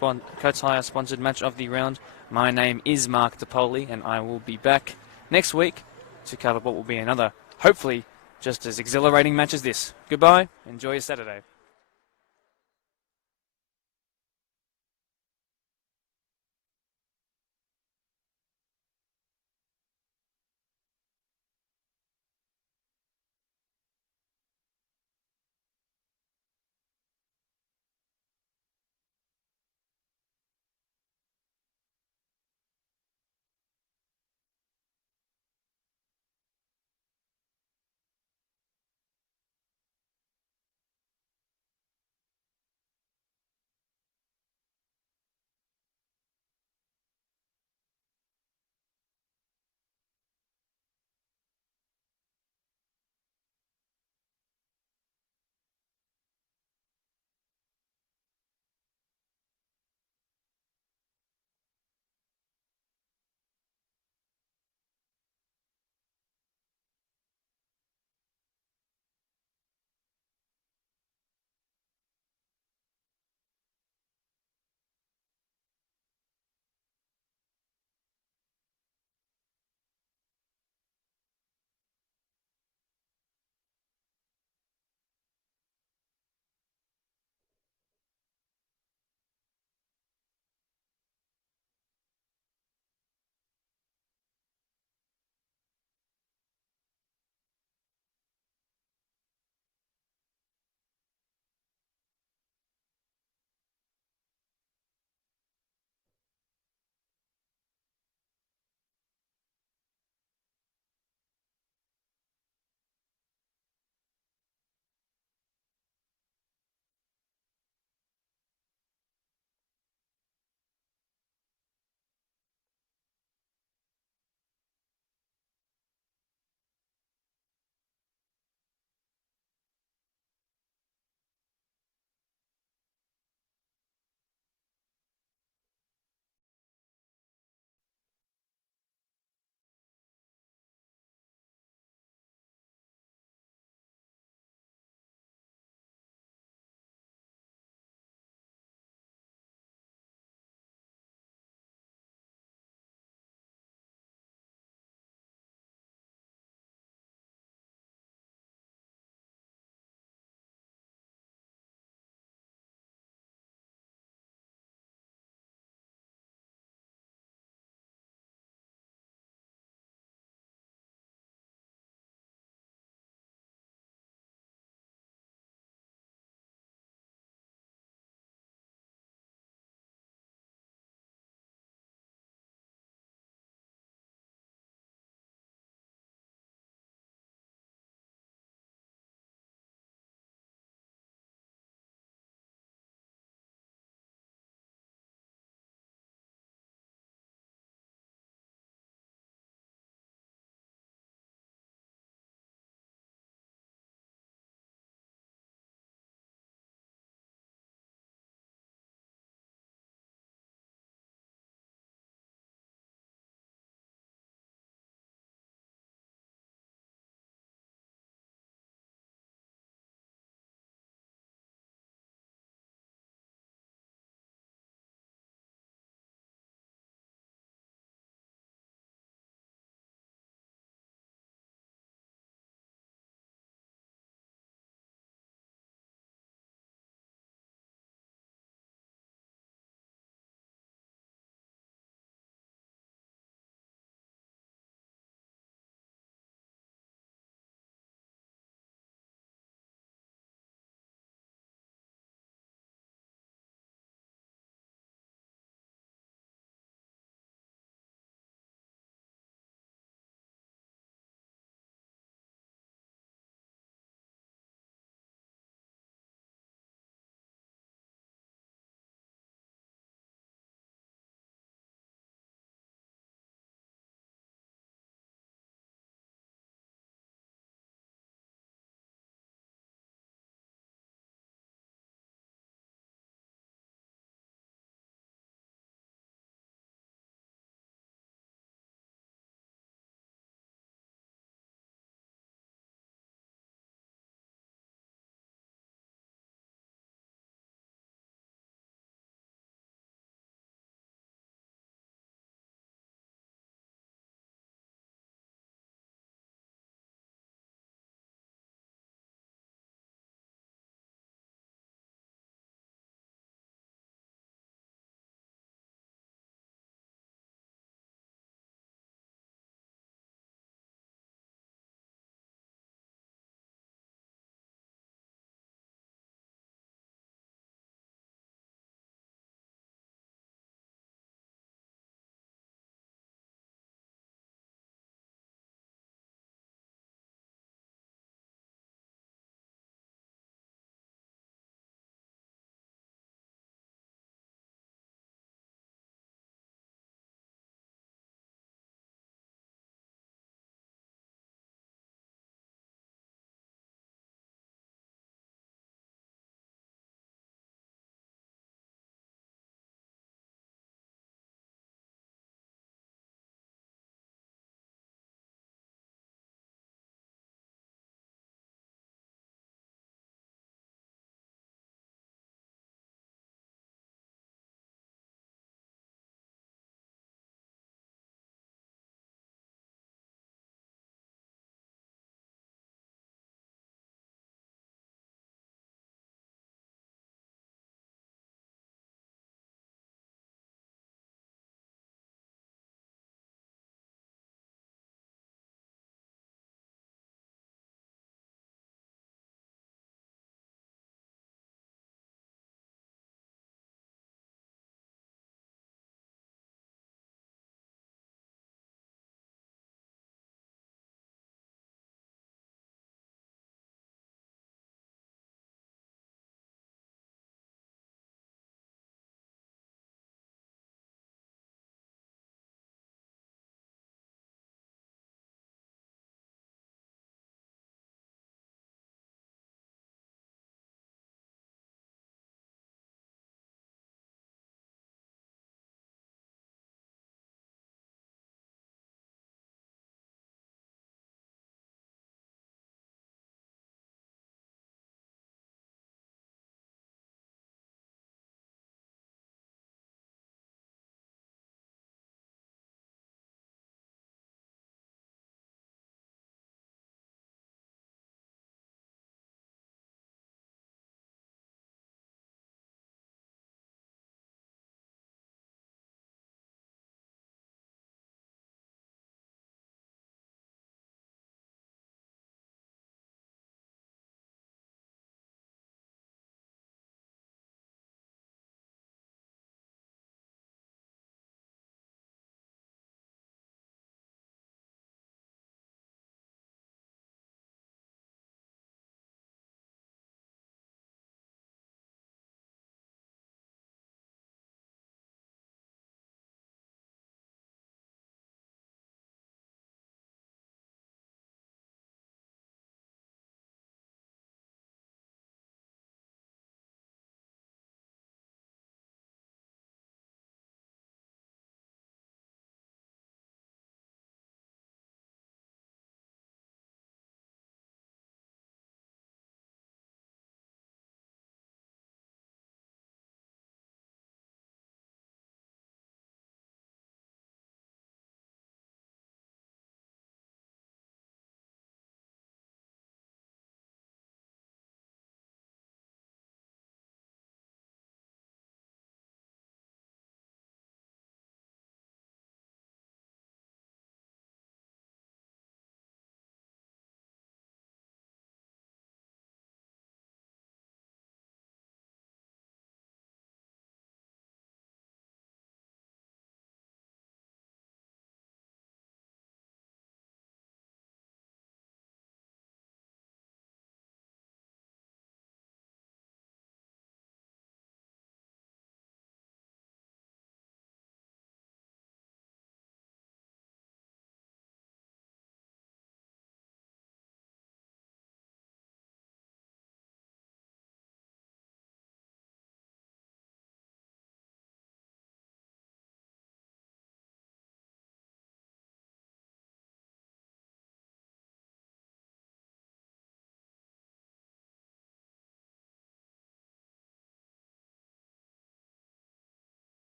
Hire sponsored match of the round. My name is Mark DePoli, and I will be back next week to cover what will be another, hopefully, just as exhilarating match as this. Goodbye. Enjoy your Saturday.